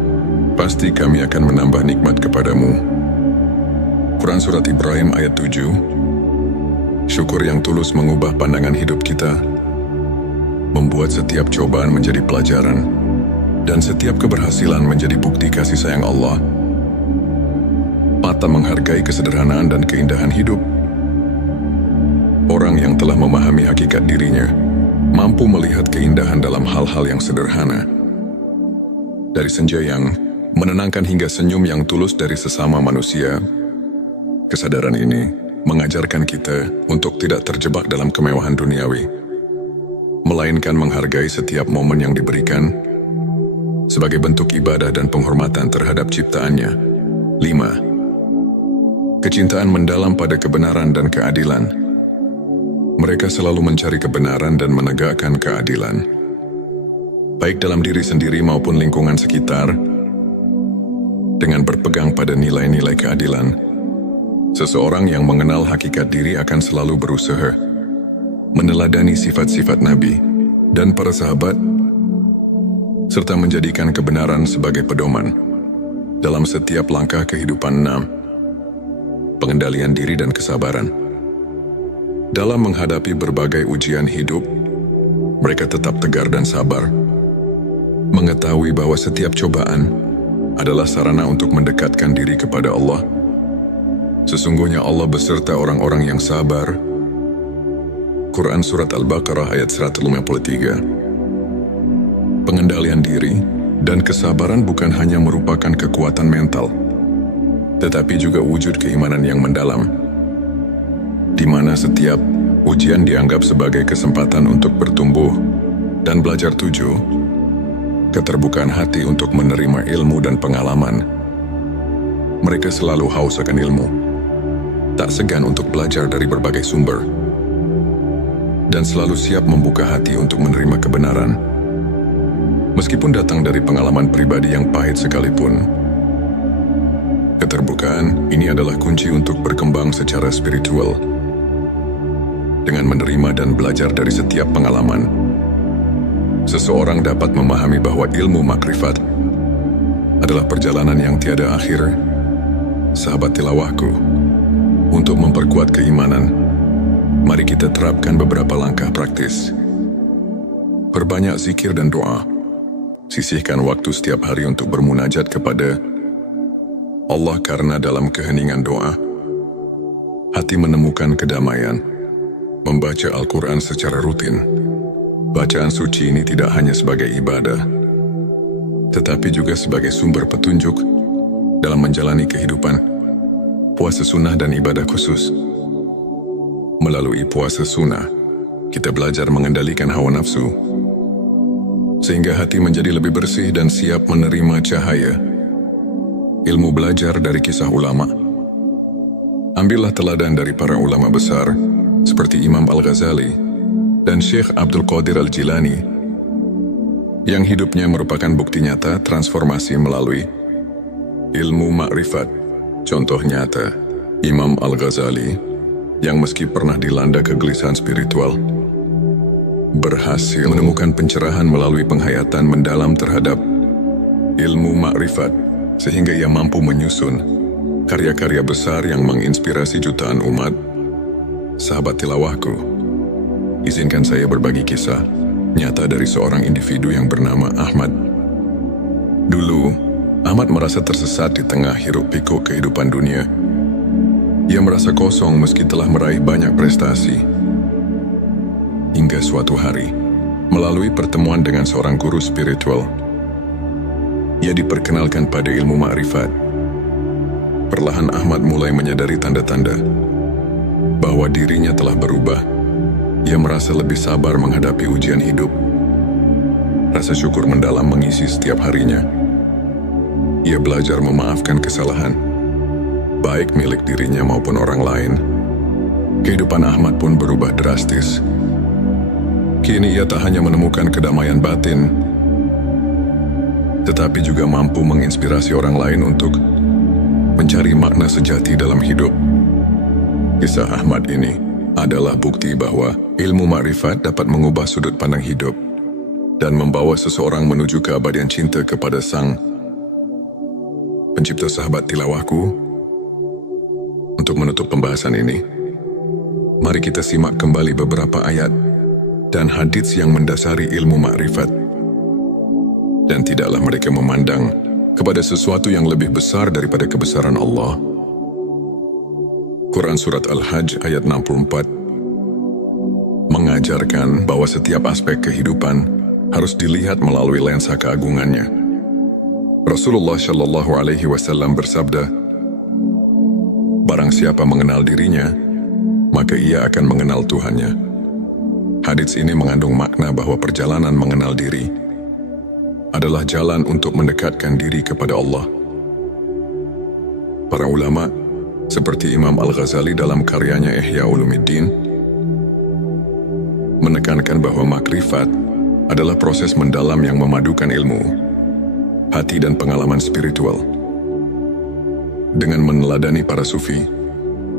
pasti kami akan menambah nikmat kepadamu. Quran Surat Ibrahim ayat 7. Syukur yang tulus mengubah pandangan hidup kita, membuat setiap cobaan menjadi pelajaran, dan setiap keberhasilan menjadi bukti kasih sayang Allah. 4. Menghargai kesederhanaan dan keindahan hidup. Orang yang telah memahami hakikat dirinya mampu melihat keindahan dalam hal-hal yang sederhana. Dari senja yang menenangkan hingga senyum yang tulus dari sesama manusia. Kesadaran ini mengajarkan kita untuk tidak terjebak dalam kemewahan duniawi, melainkan menghargai setiap momen yang diberikan sebagai bentuk ibadah dan penghormatan terhadap ciptaannya. 5. Kecintaan mendalam pada kebenaran dan keadilan. Mereka selalu mencari kebenaran dan menegakkan keadilan, baik dalam diri sendiri maupun lingkungan sekitar. Dengan berpegang pada nilai-nilai keadilan, seseorang yang mengenal hakikat diri akan selalu berusaha meneladani sifat-sifat Nabi dan para sahabat, serta menjadikan kebenaran sebagai pedoman dalam setiap langkah kehidupan. 6. Pengendalian diri dan kesabaran. Dalam menghadapi berbagai ujian hidup, mereka tetap tegar dan sabar, mengetahui bahwa setiap cobaan adalah sarana untuk mendekatkan diri kepada Allah. Sesungguhnya Allah beserta orang-orang yang sabar. Quran Surat Al-Baqarah ayat 153. Pengendalian diri dan kesabaran bukan hanya merupakan kekuatan mental, tetapi juga wujud keimanan yang mendalam, di mana setiap ujian dianggap sebagai kesempatan untuk bertumbuh dan belajar. 7. Keterbukaan hati untuk menerima ilmu dan pengalaman. Mereka selalu haus akan ilmu, tak segan untuk belajar dari berbagai sumber, dan selalu siap membuka hati untuk menerima kebenaran. Meskipun datang dari pengalaman pribadi yang pahit sekalipun, keterbukaan ini adalah kunci untuk berkembang secara spiritual. Dengan menerima dan belajar dari setiap pengalaman, seseorang dapat memahami bahwa ilmu makrifat adalah perjalanan yang tiada akhir. Sahabat tilawahku, untuk memperkuat keimanan, mari kita terapkan beberapa langkah praktis. Perbanyak zikir dan doa. Sisihkan waktu setiap hari untuk bermunajat kepada Allah, karena dalam keheningan doa, hati menemukan kedamaian. Membaca Al-Quran secara rutin. Bacaan suci ini tidak hanya sebagai ibadah, tetapi juga sebagai sumber petunjuk dalam menjalani kehidupan. Puasa sunnah dan ibadah khusus. Melalui puasa sunnah, kita belajar mengendalikan hawa nafsu, sehingga hati menjadi lebih bersih dan siap menerima cahaya ilmu. Belajar dari kisah ulama. Ambillah teladan dari para ulama besar, seperti Imam Al-Ghazali dan Syekh Abdul Qadir Al-Jilani, yang hidupnya merupakan bukti nyata transformasi melalui ilmu makrifat. Contoh nyata, Imam Al-Ghazali, yang meski pernah dilanda kegelisahan spiritual, berhasil menemukan pencerahan melalui penghayatan mendalam terhadap ilmu makrifat, sehingga ia mampu menyusun karya-karya besar yang menginspirasi jutaan umat. Sahabat tilawahku, izinkan saya berbagi kisah nyata dari seorang individu yang bernama Ahmad. Dulu, Ahmad merasa tersesat di tengah hiruk-pikuk kehidupan dunia. Ia merasa kosong meski telah meraih banyak prestasi. Hingga suatu hari, melalui pertemuan dengan seorang guru spiritual, ia diperkenalkan pada ilmu makrifat. Perlahan Ahmad mulai menyadari tanda-tanda bahwa dirinya telah berubah. Ia merasa lebih sabar menghadapi ujian hidup. Rasa syukur mendalam mengisi setiap harinya. Ia belajar memaafkan kesalahan, baik milik dirinya maupun orang lain. Kehidupan Ahmad pun berubah drastis. Kini ia tak hanya menemukan kedamaian batin, tetapi juga mampu menginspirasi orang lain untuk mencari makna sejati dalam hidup. Kisah Ahmad ini adalah bukti bahwa ilmu makrifat dapat mengubah sudut pandang hidup dan membawa seseorang menuju keabadian cinta kepada Sang Pencipta. Sahabat tilawahku, untuk menutup pembahasan ini, mari kita simak kembali beberapa ayat dan hadits yang mendasari ilmu makrifat. Dan tidaklah mereka memandang kepada sesuatu yang lebih besar daripada kebesaran Allah. Quran Surat Al-Hajj ayat 64 mengajarkan bahwa setiap aspek kehidupan harus dilihat melalui lensa keagungannya. Rasulullah Shallallahu Alaihi Wasallam bersabda, "Barang siapa mengenal dirinya, maka ia akan mengenal Tuhannya." Hadits ini mengandung makna bahwa perjalanan mengenal diri adalah jalan untuk mendekatkan diri kepada Allah. Para ulama, seperti Imam Al-Ghazali dalam karyanya Ihya Ulumuddin, menekankan bahwa makrifat adalah proses mendalam yang memadukan ilmu, hati dan pengalaman spiritual. Dengan meneladani para sufi,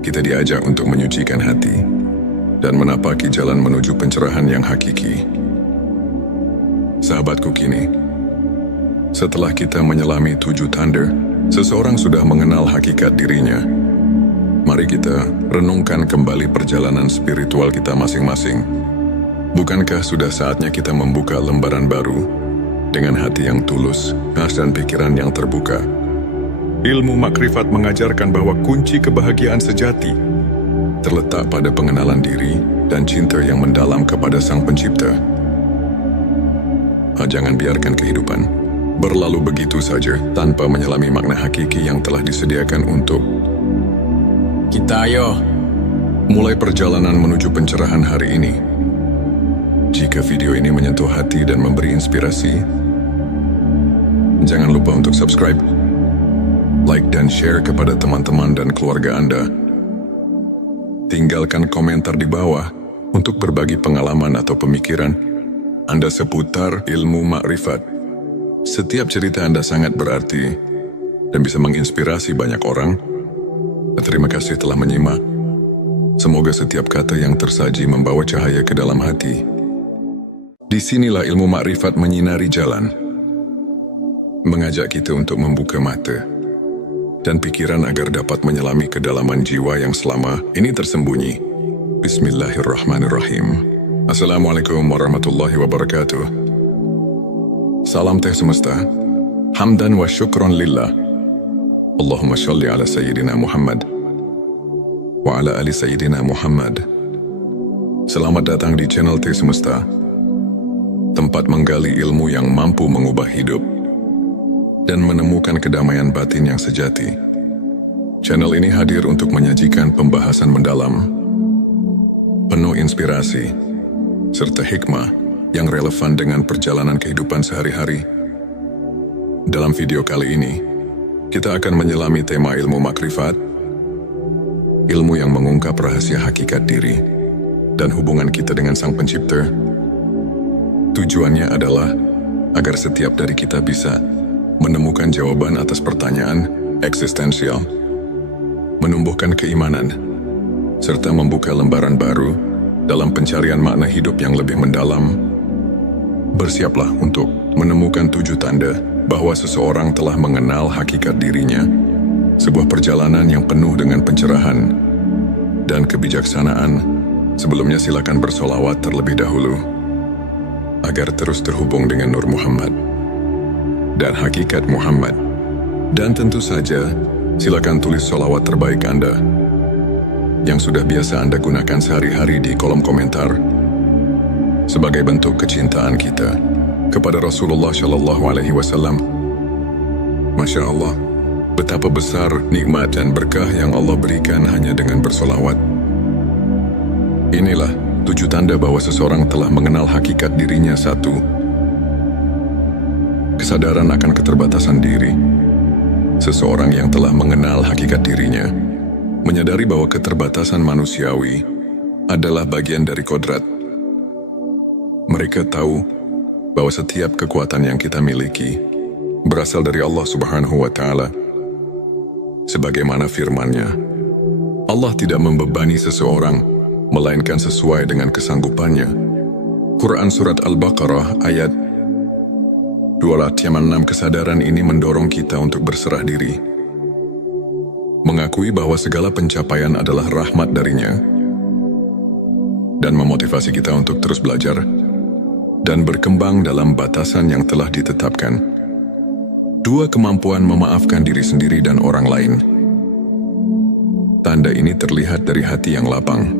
kita diajak untuk menyucikan hati dan menapaki jalan menuju pencerahan yang hakiki. Sahabatku, kini, setelah kita menyelami 7 tanda, seseorang sudah mengenal hakikat dirinya. Mari kita renungkan kembali perjalanan spiritual kita masing-masing. Bukankah sudah saatnya kita membuka lembaran baru dengan hati yang tulus, dan pikiran yang terbuka? Ilmu makrifat mengajarkan bahwa kunci kebahagiaan sejati terletak pada pengenalan diri dan cinta yang mendalam kepada Sang Pencipta. Jangan biarkan kehidupan berlalu begitu saja tanpa menyelami makna hakiki yang telah disediakan untuk kita. Ayo, mulai perjalanan menuju pencerahan hari ini. Jika video ini menyentuh hati dan memberi inspirasi, jangan lupa untuk subscribe like dan share kepada teman-teman dan keluarga Anda. Tinggalkan komentar di bawah untuk berbagi pengalaman atau pemikiran Anda seputar ilmu makrifat. Setiap cerita Anda sangat berarti dan bisa menginspirasi banyak orang. Terima kasih telah menyimak. Semoga setiap kata yang tersaji membawa cahaya ke dalam hati. Disinilah ilmu makrifat menyinari jalan, mengajak kita untuk membuka mata dan pikiran agar dapat menyelami kedalaman jiwa yang selama ini tersembunyi. Bismillahirrahmanirrahim. Assalamualaikum warahmatullahi wabarakatuh. Salam teh semesta. Hamdan wa syukron lillah. Allahumma sholli ala Sayyidina Muhammad wa ala ali Sayyidina Muhammad. Selamat datang di channel Teh Semesta, tempat menggali ilmu yang mampu mengubah hidup dan menemukan kedamaian batin yang sejati. Channel ini hadir untuk menyajikan pembahasan mendalam, penuh inspirasi, serta hikmah yang relevan dengan perjalanan kehidupan sehari-hari. Dalam video kali ini, kita akan menyelami tema ilmu makrifat, ilmu yang mengungkap rahasia hakikat diri dan hubungan kita dengan Sang Pencipta. Tujuannya adalah agar setiap dari kita bisa menemukan jawaban atas pertanyaan eksistensial, menumbuhkan keimanan, serta membuka lembaran baru dalam pencarian makna hidup yang lebih mendalam. Bersiaplah untuk menemukan 7 tanda bahwa seseorang telah mengenal hakikat dirinya, sebuah perjalanan yang penuh dengan pencerahan dan kebijaksanaan. Sebelumnya silakan bersolawat terlebih dahulu agar terus terhubung dengan Nur Muhammad dan hakikat Muhammad. Dan tentu saja, silakan tulis solawat terbaik Anda yang sudah biasa Anda gunakan sehari-hari di kolom komentar sebagai bentuk kecintaan kita kepada Rasulullah Shallallahu Alaihi Wasallam. Masya Allah, betapa besar nikmat dan berkah yang Allah berikan hanya dengan bersolawat. Inilah 7 tanda bahwa seseorang telah mengenal hakikat dirinya. 1. Kesadaran akan keterbatasan diri. Seseorang yang telah mengenal hakikat dirinya menyadari bahwa keterbatasan manusiawi adalah bagian dari kodrat. Mereka tahu bahwa setiap kekuatan yang kita miliki berasal dari Allah Subhanahu wa Ta'ala. Sebagaimana firman-Nya, Allah tidak membebani seseorang melainkan sesuai dengan kesanggupannya. Quran Surat Al-Baqarah ayat 206. Kesadaran ini mendorong kita untuk berserah diri, mengakui bahwa segala pencapaian adalah rahmat darinya, dan memotivasi kita untuk terus belajar dan berkembang dalam batasan yang telah ditetapkan. 2. Kemampuan memaafkan diri sendiri dan orang lain. Tanda ini terlihat dari hati yang lapang.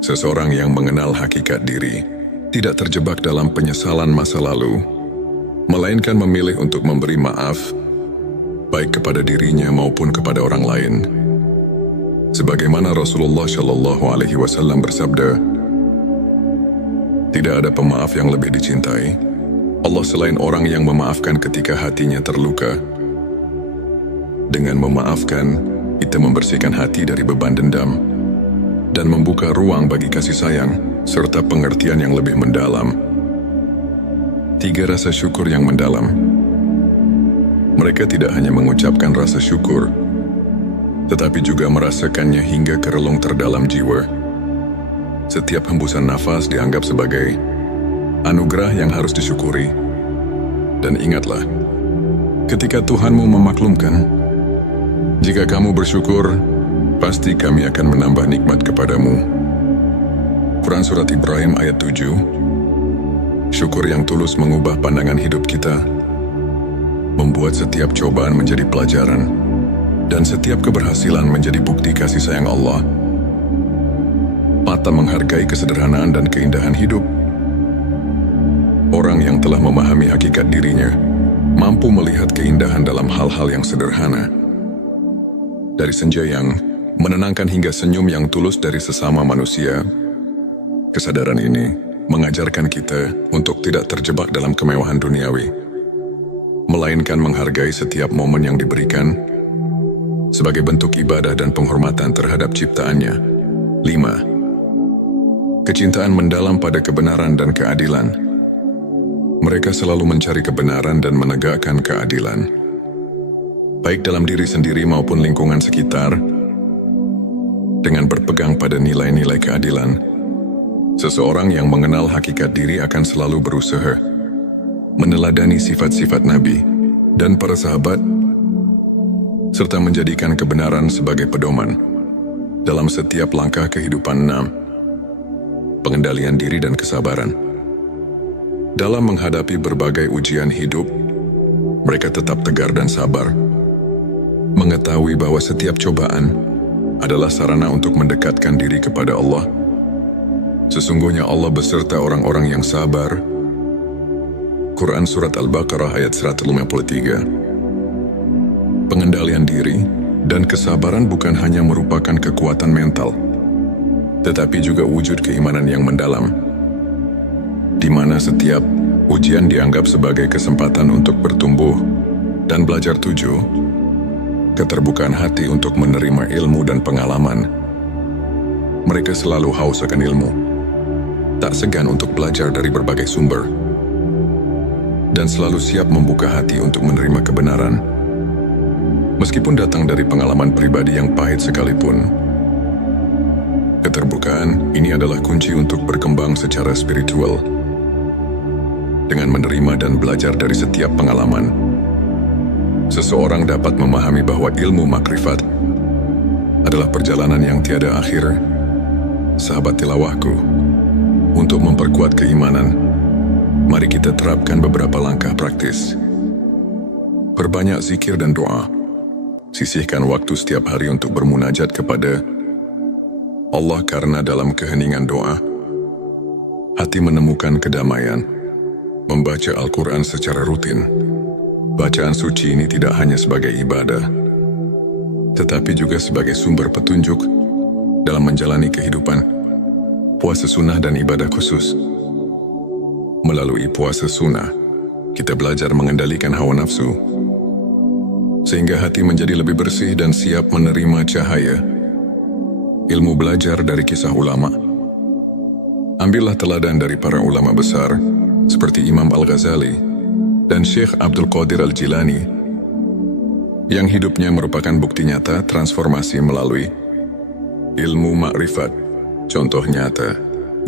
Seseorang yang mengenal hakikat diri tidak terjebak dalam penyesalan masa lalu, melainkan memilih untuk memberi maaf, baik kepada dirinya maupun kepada orang lain. Sebagaimana Rasulullah Shallallahu Alaihi Wasallam bersabda, tidak ada pemaaf yang lebih dicintai Allah selain orang yang memaafkan ketika hatinya terluka. Dengan memaafkan, kita membersihkan hati dari beban dendam dan membuka ruang bagi kasih sayang serta pengertian yang lebih mendalam. 3. Rasa syukur yang mendalam. Mereka tidak hanya mengucapkan rasa syukur, tetapi juga merasakannya hingga ke relung terdalam jiwa. Setiap hembusan nafas dianggap sebagai anugerah yang harus disyukuri. Dan ingatlah, ketika Tuhanmu memaklumkan, jika kamu bersyukur, pasti kami akan menambah nikmat kepadamu. Quran Surat Ibrahim ayat 7. Syukur yang tulus mengubah pandangan hidup kita, membuat setiap cobaan menjadi pelajaran, dan setiap keberhasilan menjadi bukti kasih sayang Allah. Patah menghargai kesederhanaan dan keindahan hidup. Orang yang telah memahami hakikat dirinya mampu melihat keindahan dalam hal-hal yang sederhana. Dari senja yang menenangkan hingga senyum yang tulus dari sesama manusia. Kesadaran ini mengajarkan kita untuk tidak terjebak dalam kemewahan duniawi, melainkan menghargai setiap momen yang diberikan sebagai bentuk ibadah dan penghormatan terhadap ciptaannya. 5. Kecintaan mendalam pada kebenaran dan keadilan. Mereka selalu mencari kebenaran dan menegakkan keadilan, baik dalam diri sendiri maupun lingkungan sekitar. Dengan berpegang pada nilai-nilai keadilan, seseorang yang mengenal hakikat diri akan selalu berusaha meneladani sifat-sifat Nabi dan para sahabat, serta menjadikan kebenaran sebagai pedoman dalam setiap langkah kehidupan. 6. Pengendalian diri dan kesabaran. Dalam menghadapi berbagai ujian hidup, mereka tetap tegar dan sabar, mengetahui bahwa setiap cobaan adalah sarana untuk mendekatkan diri kepada Allah. Sesungguhnya Allah beserta orang-orang yang sabar. Quran Surat Al-Baqarah ayat 153. Pengendalian diri dan kesabaran bukan hanya merupakan kekuatan mental, tetapi juga wujud keimanan yang mendalam, di mana setiap ujian dianggap sebagai kesempatan untuk bertumbuh dan belajar. 7. Keterbukaan hati untuk menerima ilmu dan pengalaman. Mereka selalu haus akan ilmu, tak segan untuk belajar dari berbagai sumber, dan selalu siap membuka hati untuk menerima kebenaran, meskipun datang dari pengalaman pribadi yang pahit sekalipun. Keterbukaan ini adalah kunci untuk berkembang secara spiritual. Dengan menerima dan belajar dari setiap pengalaman, seseorang dapat memahami bahwa ilmu makrifat adalah perjalanan yang tiada akhir. Sahabat tilawahku, untuk memperkuat keimanan, mari kita terapkan beberapa langkah praktis. Perbanyak zikir dan doa. Sisihkan waktu setiap hari untuk bermunajat kepada Allah, karena dalam keheningan doa, hati menemukan kedamaian. Membaca Al-Quran secara rutin. Bacaan suci ini tidak hanya sebagai ibadah, tetapi juga sebagai sumber petunjuk dalam menjalani kehidupan. Puasa sunnah dan ibadah khusus. Melalui puasa sunnah, kita belajar mengendalikan hawa nafsu, sehingga hati menjadi lebih bersih dan siap menerima cahaya ilmu. Belajar dari kisah ulama. Ambillah teladan dari para ulama besar, seperti Imam Al-Ghazali dan Syekh Abdul Qadir Al-Jilani, yang hidupnya merupakan bukti nyata transformasi melalui ilmu makrifat. Contoh nyata,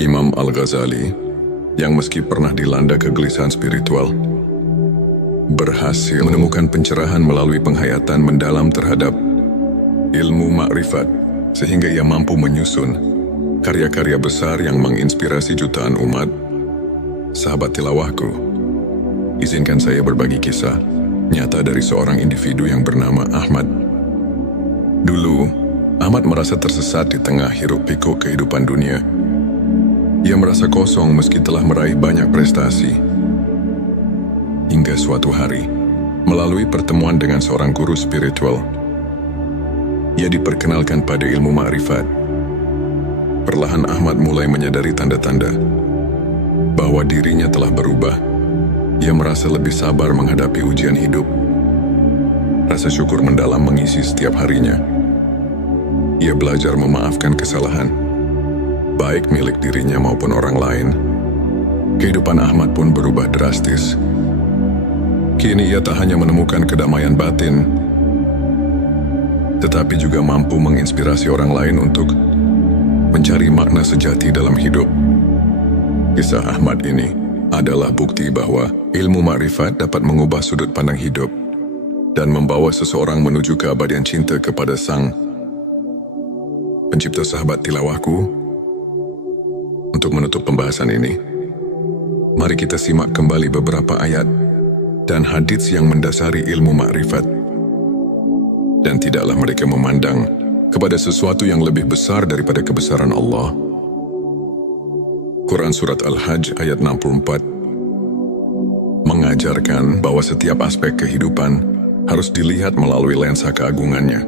Imam Al-Ghazali, yang meski pernah dilanda kegelisahan spiritual, berhasil menemukan pencerahan melalui penghayatan mendalam terhadap ilmu makrifat, sehingga ia mampu menyusun karya-karya besar yang menginspirasi jutaan umat. Sahabat tilawahku, izinkan saya berbagi kisah nyata dari seorang individu yang bernama Ahmad. Dulu, Ahmad merasa tersesat di tengah hiruk-pikuk kehidupan dunia. Ia merasa kosong meski telah meraih banyak prestasi. Hingga suatu hari, melalui pertemuan dengan seorang guru spiritual, ia diperkenalkan pada ilmu ma'rifat. Perlahan Ahmad mulai menyadari tanda-tanda bahwa dirinya telah berubah. Ia merasa lebih sabar menghadapi ujian hidup. Rasa syukur mendalam mengisi setiap harinya. Ia belajar memaafkan kesalahan, baik milik dirinya maupun orang lain. Kehidupan Ahmad pun berubah drastis. Kini ia tak hanya menemukan kedamaian batin, tetapi juga mampu menginspirasi orang lain untuk mencari makna sejati dalam hidup. Kisah Ahmad ini adalah bukti bahwa ilmu makrifat dapat mengubah sudut pandang hidup dan membawa seseorang menuju keabadian cinta kepada Sang Pencipta. Sahabat tilawahku, untuk menutup pembahasan ini, mari kita simak kembali beberapa ayat dan hadits yang mendasari ilmu makrifat. Dan tidaklah mereka memandang kepada sesuatu yang lebih besar daripada kebesaran Allah. Quran Surat Al-Hajj ayat 64 mengajarkan bahwa setiap aspek kehidupan harus dilihat melalui lensa keagungannya.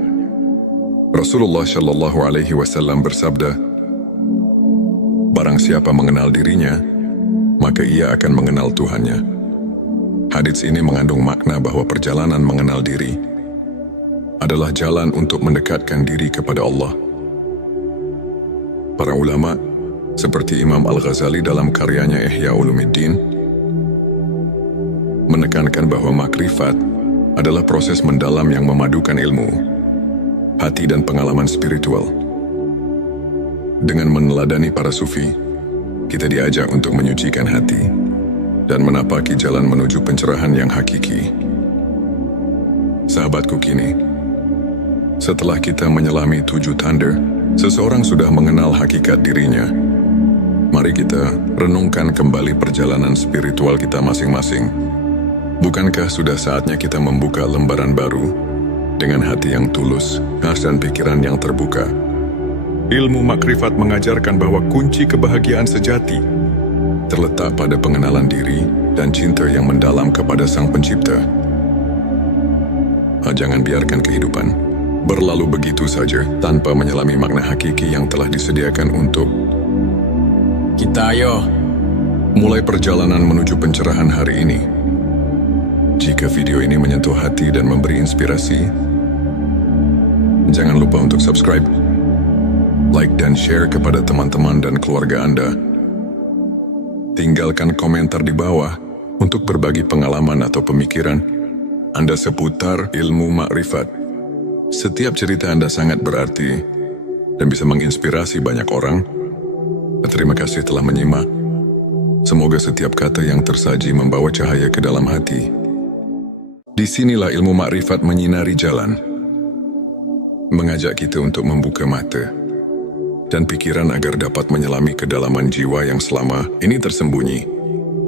Rasulullah Shallallahu Alaihi Wasallam bersabda, "Barang siapa mengenal dirinya, maka ia akan mengenal Tuhannya. Hadits ini mengandung makna bahwa perjalanan mengenal diri adalah jalan untuk mendekatkan diri kepada Allah. Para ulama, seperti Imam Al-Ghazali dalam karyanya Ihya Ulumuddin, menekankan bahwa makrifat adalah proses mendalam yang memadukan ilmu, hati dan pengalaman spiritual. Dengan meneladani para sufi, kita diajak untuk menyucikan hati dan menapaki jalan menuju pencerahan yang hakiki. Sahabatku, kini, setelah kita menyelami 7 tanda, seseorang sudah mengenal hakikat dirinya. Mari kita renungkan kembali perjalanan spiritual kita masing-masing. Bukankah sudah saatnya kita membuka lembaran baru dengan hati yang tulus, dan pikiran yang terbuka? Ilmu makrifat mengajarkan bahwa kunci kebahagiaan sejati terletak pada pengenalan diri dan cinta yang mendalam kepada Sang Pencipta. Jangan biarkan kehidupan berlalu begitu saja tanpa menyelami makna hakiki yang telah disediakan untuk kita. Ayo, mulai perjalanan menuju pencerahan hari ini. Jika video ini menyentuh hati dan memberi inspirasi, jangan lupa untuk subscribe, like dan share kepada teman-teman dan keluarga Anda. Tinggalkan komentar di bawah untuk berbagi pengalaman atau pemikiran Anda seputar ilmu makrifat. Setiap cerita Anda sangat berarti dan bisa menginspirasi banyak orang. Terima kasih telah menyimak. Semoga setiap kata yang tersaji membawa cahaya ke dalam hati. Disinilah ilmu makrifat menyinari jalan, mengajak kita untuk membuka mata dan pikiran agar dapat menyelami kedalaman jiwa yang selama ini tersembunyi.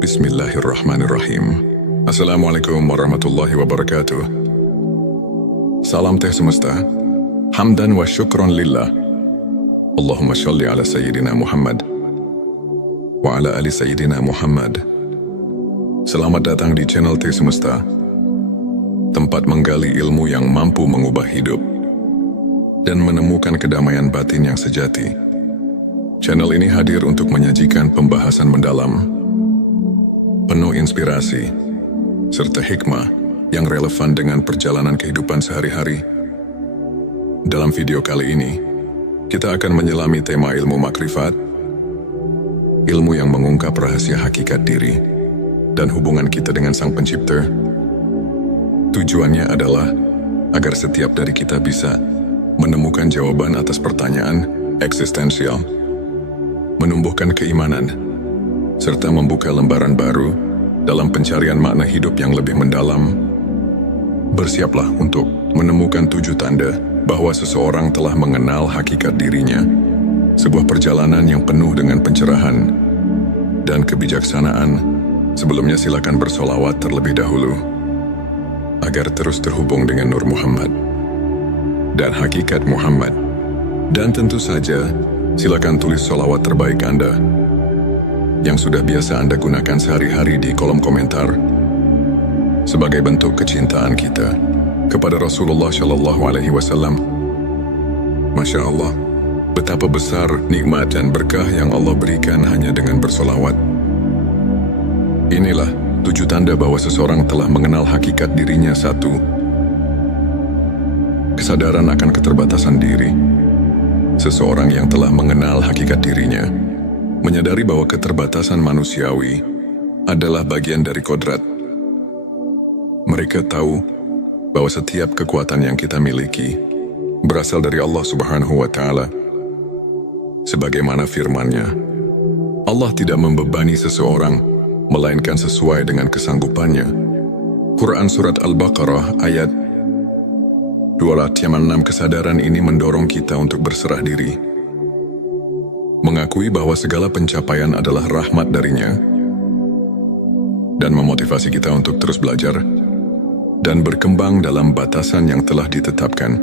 Bismillahirrahmanirrahim. Assalamualaikum warahmatullahi wabarakatuh. Salam teh semesta. Hamdan wa syukron lillah. Allahumma sholli ala Sayyidina Muhammad wa ala ali Sayyidina Muhammad. Selamat datang di channel Teh Semesta, tempat menggali ilmu yang mampu mengubah hidup dan menemukan kedamaian batin yang sejati. Channel ini hadir untuk menyajikan pembahasan mendalam, penuh inspirasi, serta hikmah yang relevan dengan perjalanan kehidupan sehari-hari. Dalam video kali ini, kita akan menyelami tema ilmu makrifat, ilmu yang mengungkap rahasia hakikat diri dan hubungan kita dengan Sang Pencipta. Tujuannya adalah agar setiap dari kita bisa menemukan jawaban atas pertanyaan eksistensial, menumbuhkan keimanan, serta membuka lembaran baru dalam pencarian makna hidup yang lebih mendalam. Bersiaplah untuk menemukan 7 tanda bahwa seseorang telah mengenal hakikat dirinya, sebuah perjalanan yang penuh dengan pencerahan dan kebijaksanaan. Sebelumnya silakan bersolawat terlebih dahulu agar terus terhubung dengan Nur Muhammad dan hakikat Muhammad. Dan tentu saja, silakan tulis solawat terbaik Anda yang sudah biasa Anda gunakan sehari-hari di kolom komentar sebagai bentuk kecintaan kita kepada Rasulullah Shallallahu Alaihi Wasallam. Masya Allah, betapa besar nikmat dan berkah yang Allah berikan hanya dengan bersolawat. Inilah 7 tanda bahwa seseorang telah mengenal hakikat dirinya. 1. Kesadaran akan keterbatasan diri. Seseorang yang telah mengenal hakikat dirinya menyadari bahwa keterbatasan manusiawi adalah bagian dari kodrat. Mereka tahu bahwa setiap kekuatan yang kita miliki berasal dari Allah Subhanahu wa Ta'ala. Sebagaimana firman-Nya, Allah tidak membebani seseorang melainkan sesuai dengan kesanggupannya. Quran Surat Al-Baqarah ayat 206. Kesadaran ini mendorong kita untuk berserah diri, mengakui bahwa segala pencapaian adalah rahmat darinya, dan memotivasi kita untuk terus belajar dan berkembang dalam batasan yang telah ditetapkan.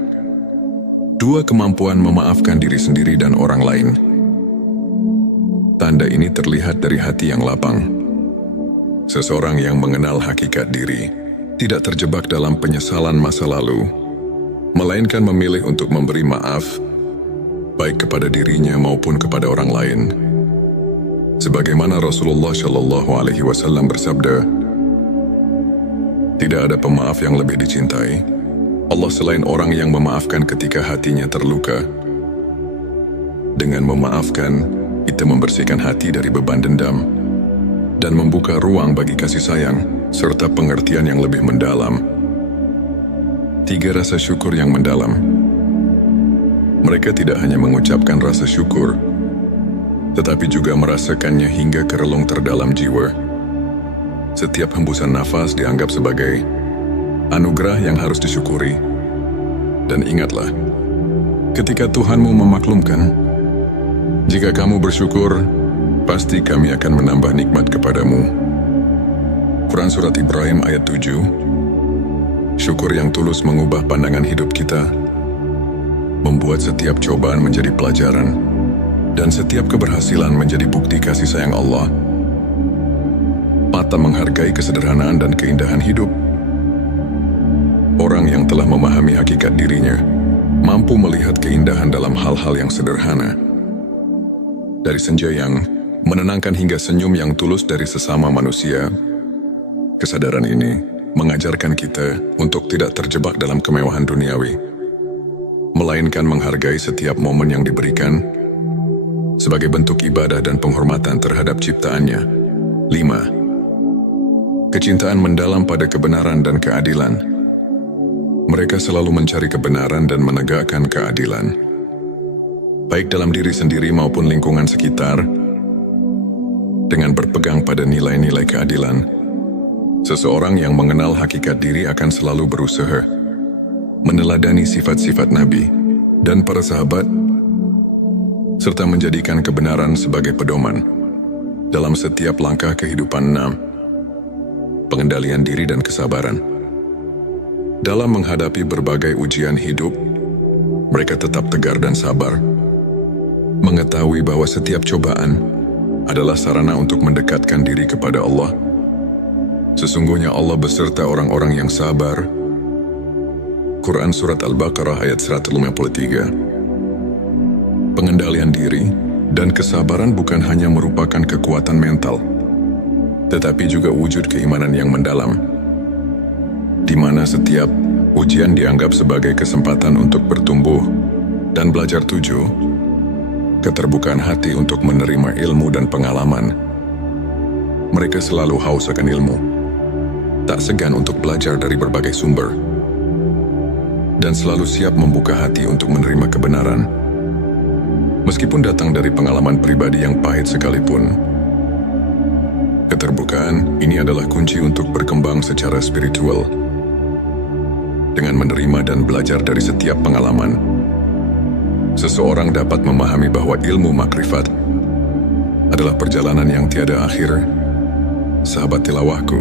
2. Kemampuan memaafkan diri sendiri dan orang lain. Tanda ini terlihat dari hati yang lapang. Seseorang yang mengenal hakikat diri tidak terjebak dalam penyesalan masa lalu, melainkan memilih untuk memberi maaf, baik kepada dirinya maupun kepada orang lain. Sebagaimana Rasulullah Shallallahu Alaihi Wasallam bersabda, Tidak ada pemaaf yang lebih dicintai Allah selain orang yang memaafkan ketika hatinya terluka. Dengan memaafkan, kita membersihkan hati dari beban dendam dan membuka ruang bagi kasih sayang serta pengertian yang lebih mendalam. 3 rasa syukur yang mendalam. Mereka tidak hanya mengucapkan rasa syukur, tetapi juga merasakannya hingga ke relung terdalam jiwa. Setiap hembusan nafas dianggap sebagai anugerah yang harus disyukuri. Dan ingatlah, ketika Tuhanmu memaklumkan, jika kamu bersyukur, pasti kami akan menambah nikmat kepadamu. Quran Surat Ibrahim ayat 7. Syukur yang tulus mengubah pandangan hidup kita, membuat setiap cobaan menjadi pelajaran, dan setiap keberhasilan menjadi bukti kasih sayang Allah. Mata menghargai kesederhanaan dan keindahan hidup. Orang yang telah memahami hakikat dirinya, mampu melihat keindahan dalam hal-hal yang sederhana. Dari senja yang menenangkan hingga senyum yang tulus dari sesama manusia, kesadaran ini mengajarkan kita untuk tidak terjebak dalam kemewahan duniawi, melainkan menghargai setiap momen yang diberikan sebagai bentuk ibadah dan penghormatan terhadap ciptaannya. 5. Kecintaan mendalam pada kebenaran dan keadilan. Mereka selalu mencari kebenaran dan menegakkan keadilan, baik dalam diri sendiri maupun lingkungan sekitar. Dengan berpegang pada nilai-nilai keadilan, seseorang yang mengenal hakikat diri akan selalu berusaha meneladani sifat-sifat Nabi dan para sahabat, serta menjadikan kebenaran sebagai pedoman dalam setiap langkah kehidupan. 6. Pengendalian diri dan kesabaran. Dalam menghadapi berbagai ujian hidup, mereka tetap tegar dan sabar, mengetahui bahwa setiap cobaan adalah sarana untuk mendekatkan diri kepada Allah. Sesungguhnya Allah beserta orang-orang yang sabar. Quran Surat Al-Baqarah ayat 153. Pengendalian diri dan kesabaran bukan hanya merupakan kekuatan mental, tetapi juga wujud keimanan yang mendalam, di mana setiap ujian dianggap sebagai kesempatan untuk bertumbuh dan belajar. 7. Keterbukaan hati untuk menerima ilmu dan pengalaman. Mereka selalu haus akan ilmu, tak segan untuk belajar dari berbagai sumber, dan selalu siap membuka hati untuk menerima kebenaran, meskipun datang dari pengalaman pribadi yang pahit sekalipun. Keterbukaan ini adalah kunci untuk berkembang secara spiritual. Dengan menerima dan belajar dari setiap pengalaman, seseorang dapat memahami bahwa ilmu makrifat adalah perjalanan yang tiada akhir. Sahabat tilawahku,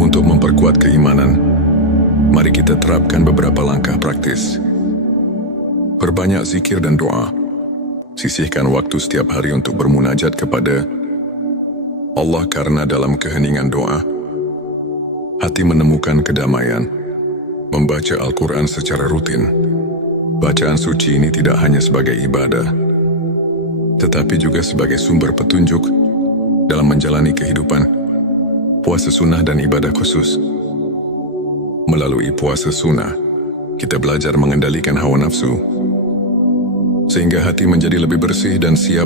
untuk memperkuat keimanan, mari kita terapkan beberapa langkah praktis. Perbanyak zikir dan doa. Sisihkan waktu setiap hari untuk bermunajat kepada Allah, karena dalam keheningan doa, hati menemukan kedamaian. Membaca Al-Quran secara rutin. Bacaan suci ini tidak hanya sebagai ibadah, tetapi juga sebagai sumber petunjuk dalam menjalani kehidupan. Puasa sunnah dan ibadah khusus. Melalui puasa sunnah, kita belajar mengendalikan hawa nafsu, sehingga hati menjadi lebih bersih dan siap